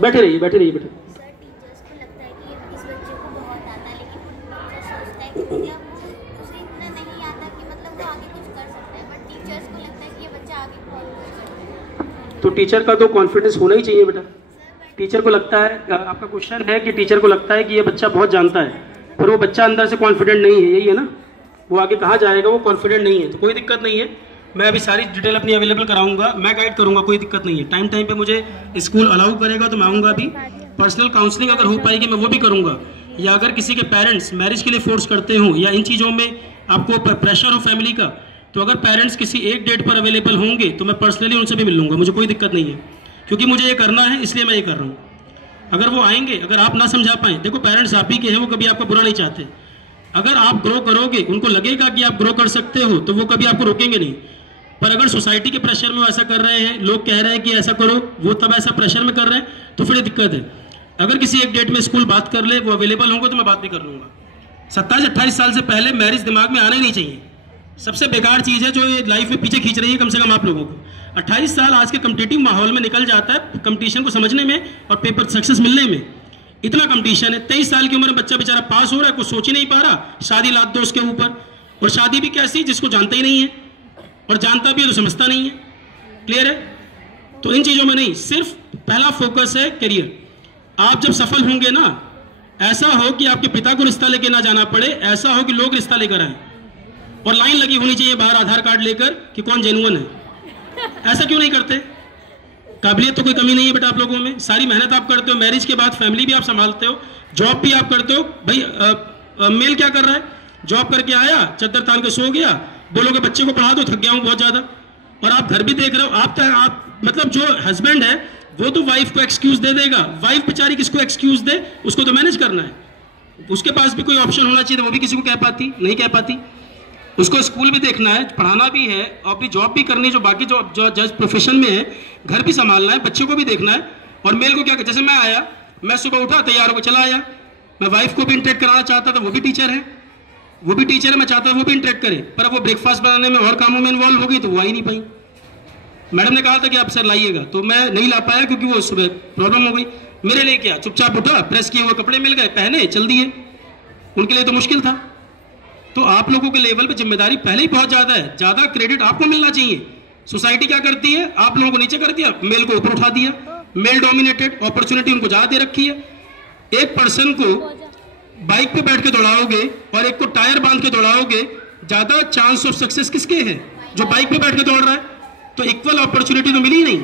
बैठे रहिए, बैठे रहिए बेटे। तो टीचर का तो कॉन्फिडेंस होना ही चाहिए बेटा। टीचर को लगता है, आपका क्वेश्चन है कि टीचर को लगता है कि ये बच्चा बहुत जानता है, पर वो बच्चा अंदर से कॉन्फिडेंट नहीं है, यही है ना? वो आगे कहाँ जाएगा, वो कॉन्फिडेंट नहीं है। तो कोई दिक्कत नहीं है, मैं अभी सारी डिटेल अपनी अवेलेबल कराऊंगा, मैं गाइड करूंगा, कोई दिक्कत नहीं है। टाइम टाइम पे मुझे स्कूल अलाउ करेगा तो मैं आऊँगा भी। पर्सनल काउंसलिंग अगर हो पाएगी मैं वो भी करूँगा, या अगर किसी के पेरेंट्स मैरिज के लिए फोर्स करते हों या इन चीज़ों में आपको प्रेशर हो फैमिली का, तो अगर पेरेंट्स किसी एक डेट पर अवेलेबल होंगे तो मैं पर्सनली उनसे भी मिल लूँगा, मुझे कोई दिक्कत नहीं है, क्योंकि मुझे ये करना है इसलिए मैं ये कर रहा हूँ। अगर वो आएंगे, अगर आप ना समझा पाएँ, देखो पेरेंट्स आप ही के हैं, वो कभी आपका बुरा नहीं चाहते। अगर आप ग्रो करोगे, उनको लगेगा कि आप ग्रो कर सकते हो, तो वो कभी आपको रोकेंगे नहीं। पर अगर सोसाइटी के प्रेशर में वो ऐसा कर रहे हैं, लोग कह रहे हैं कि ऐसा करो, वो तब ऐसा प्रेशर में कर रहे हैं, तो फिर दिक्कत है। अगर किसी एक डेट में स्कूल बात कर ले, वो अवेलेबल होंगे तो मैं बात भी कर लूँगा। 27-28 साल से पहले मैरिज दिमाग में आना ही नहीं चाहिए। सबसे बेकार चीज़ है जो ये लाइफ में पीछे खींच रही है कम से कम आप लोगों को। 28 साल आज के कम्पिटिटिव माहौल में निकल जाता है, कंपटीशन को समझने में और पेपर सक्सेस मिलने में। इतना कंपटीशन है। 23 साल की उम्र में बच्चा बेचारा पास हो रहा है, कुछ सोच ही नहीं पा रहा, शादी लाद दो उसके ऊपर। और शादी भी कैसी, जिसको जानता ही नहीं है, और जानता भी है तो समझता नहीं है। क्लियर है? तो इन चीज़ों में नहीं, सिर्फ पहला फोकस है करियर। आप जब सफल होंगे ना, ऐसा हो कि आपके पिता को रिश्ता लेके ना जाना पड़े, ऐसा हो कि लोग रिश्ता लेकर आए और लाइन लगी होनी चाहिए बाहर आधार कार्ड लेकर कि कौन जेन्युइन है। ऐसा क्यों नहीं करते? काबिलियत तो कोई कमी नहीं है बेटा आप लोगों में, सारी मेहनत आप करते हो, मैरिज के बाद फैमिली भी आप संभालते हो, जॉब भी आप करते हो। भाई मेल क्या कर रहा है? जॉब करके आया, चद्दर तान के सो गया, बोलोगे बच्चे को पढ़ा दो, थक गया हूं बहुत ज्यादा, और आप घर भी देख रहे हो। आप मतलब जो हस्बैंड है वो तो वाइफ को एक्सक्यूज दे देगा, वाइफ बेचारी किसको एक्सक्यूज दे, उसको तो मैनेज करना है। उसके पास भी कोई ऑप्शन होना चाहिए, वो भी किसी को नहीं कह पाती। उसको स्कूल भी देखना है, पढ़ाना भी है, और अपनी जॉब भी करनी है, जो बाकी जो जज प्रोफेशन में है, घर भी संभालना है, बच्चे को भी देखना है। और मेल को क्या, जैसे मैं आया, मैं सुबह उठा, तैयार होकर चला आया, मैं वाइफ को भी इंटरेक्ट कराना चाहता था, वो भी टीचर है, मैं चाहता था वो भी इंटरेक्ट करे, पर वो ब्रेकफास्ट बनाने में और कामों में इन्वॉल्व हो गई तो वो आ ही नहीं पाई। मैडम ने कहा था कि आप सर लाइएगा, तो मैं नहीं ला पाया क्योंकि वो सुबह प्रॉब्लम हो गई। मेरे लिए क्या, चुपचाप उठा, प्रेस किए हुए कपड़े मिल गए, पहने, चल दिए। उनके लिए तो मुश्किल था। तो आप लोगों के लेवल पे जिम्मेदारी पहले ही बहुत ज्यादा है, ज्यादा क्रेडिट आपको मिलना चाहिए। सोसाइटी क्या करती है, आप लोगों को नीचे कर दिया, मेल को ऊपर उठा दिया, मेल डोमिनेटेड, अपॉर्चुनिटी उनको ज्यादा दे रखी है। एक पर्सन को बाइक पे बैठ के दौड़ाओगे और एक को टायर बांध के दौड़ाओगे, ज्यादा चांस ऑफ सक्सेस किसके है? जो बाइक पे बैठ के दौड़ रहा है। तो इक्वल अपॉर्चुनिटी तो मिली ही नहीं।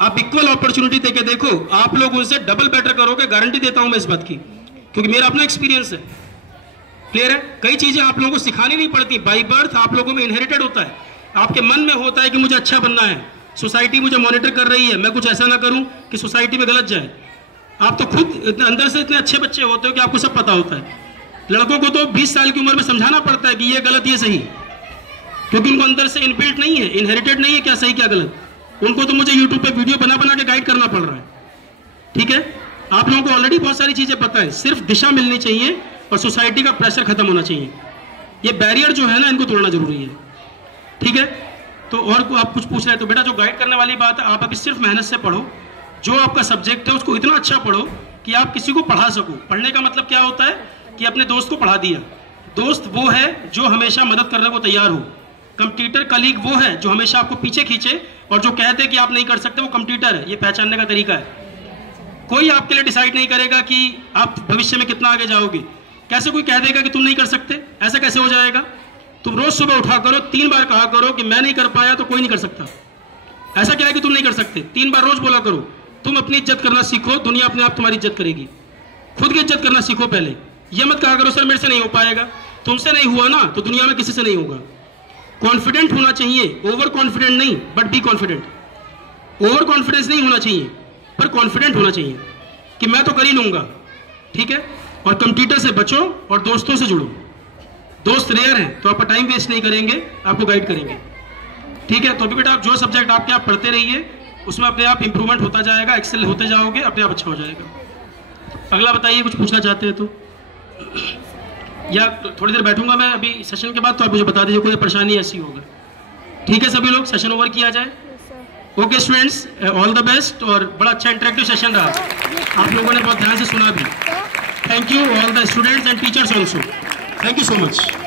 आप इक्वल अपॉर्चुनिटी देके देखो, आप लोग उनसे डबल बेटर करोगे, गारंटी देता हूं मैं इस बात की, क्योंकि मेरा अपना एक्सपीरियंस है। क्लियर है? कई चीजें आप लोगों को सिखानी नहीं पड़ती, बाय बर्थ आप लोगों में इनहेरिटेड होता है। आपके मन में होता है कि मुझे अच्छा बनना है, सोसाइटी मुझे मॉनिटर कर रही है, मैं कुछ ऐसा ना करूं कि सोसाइटी में गलत जाए। आप तो खुद अंदर से इतने अच्छे बच्चे होते हो कि आपको सब पता होता है। लड़कों को तो 20 साल की उम्र में समझाना पड़ता है कि ये गलत ये सही, क्योंकि उनको अंदर से इनबिल्ट नहीं है, इनहेरिटेड नहीं है क्या सही क्या गलत। उनको तो मुझे यूट्यूब पे वीडियो बना बना के गाइड करना पड़ रहा है। ठीक है? आप लोगों को ऑलरेडी बहुत सारी चीजें पता है, सिर्फ दिशा मिलनी चाहिए और सोसाइटी का प्रेशर खत्म होना चाहिए। ये बैरियर जो है ना, इनको तोड़ना जरूरी है। ठीक है? तो और आप कुछ पूछ रहे हैं तो बेटा जो गाइड करने वाली बात है, आप अभी सिर्फ मेहनत से पढ़ो, जो आपका सब्जेक्ट है उसको इतना अच्छा पढ़ो कि आप किसी को पढ़ा सको। पढ़ने का मतलब क्या होता है कि अपने दोस्त को पढ़ा दिया। दोस्त वो है जो हमेशा मदद करने को तैयार हो। कंप्यूटर कलीग वो है जो हमेशा आपको पीछे खींचे, और जो कहते हैं कि आप नहीं कर सकते वो कंप्यूटर है। ये पहचानने का तरीका है। कोई आपके लिए डिसाइड नहीं करेगा कि आप भविष्य में कितना आगे जाओगे। कैसे कोई कह देगा कि तुम नहीं कर सकते? ऐसा कैसे हो जाएगा? तुम रोज सुबह उठा करो, 3 बार कहा करो कि मैं नहीं कर पाया तो कोई नहीं कर सकता। ऐसा क्या है कि तुम नहीं कर सकते? 3 बार रोज बोला करो। तुम अपनी इज्जत करना सीखो, दुनिया अपने आप तुम्हारी इज्जत करेगी। खुद की इज्जत करना सीखो पहले। ये मत कहा करो सर मेरे से नहीं हो पाएगा। तुमसे नहीं हुआ ना तो दुनिया में किसी से नहीं होगा। कॉन्फिडेंट होना चाहिए, ओवर कॉन्फिडेंट नहीं, but be confident. Over confidence नहीं होना चाहिए, पर कॉन्फिडेंट होना चाहिए कि मैं तो कर ही लूंगा। ठीक है? और कंप्यूटर से बचो और दोस्तों से जुड़ो। दोस्त रेयर हैं तो आपका टाइम वेस्ट नहीं करेंगे, आपको गाइड करेंगे। ठीक है? तो अभी बेटा आप जो सब्जेक्ट आपके आप पढ़ते रहिए, उसमें अपने आप इंप्रूवमेंट होता जाएगा, एक्सेल होते जाओगे, अपने आप अच्छा हो जाएगा। अगला बताइए, कुछ पूछना चाहते हैं तो, या थोड़ी देर बैठूंगा मैं अभी सेशन के बाद, तो आप मुझे बता दीजिए कोई परेशानी ऐसी होगा। ठीक है? सभी लोग सेशन ओवर किया जाए। Okay students, all the best. और बड़ा अच्छा इंटरेक्टिव सेशन रहा, आप लोगों ने बहुत ध्यान से सुना भी। Thank you all the students and teachers also. Thank you so much.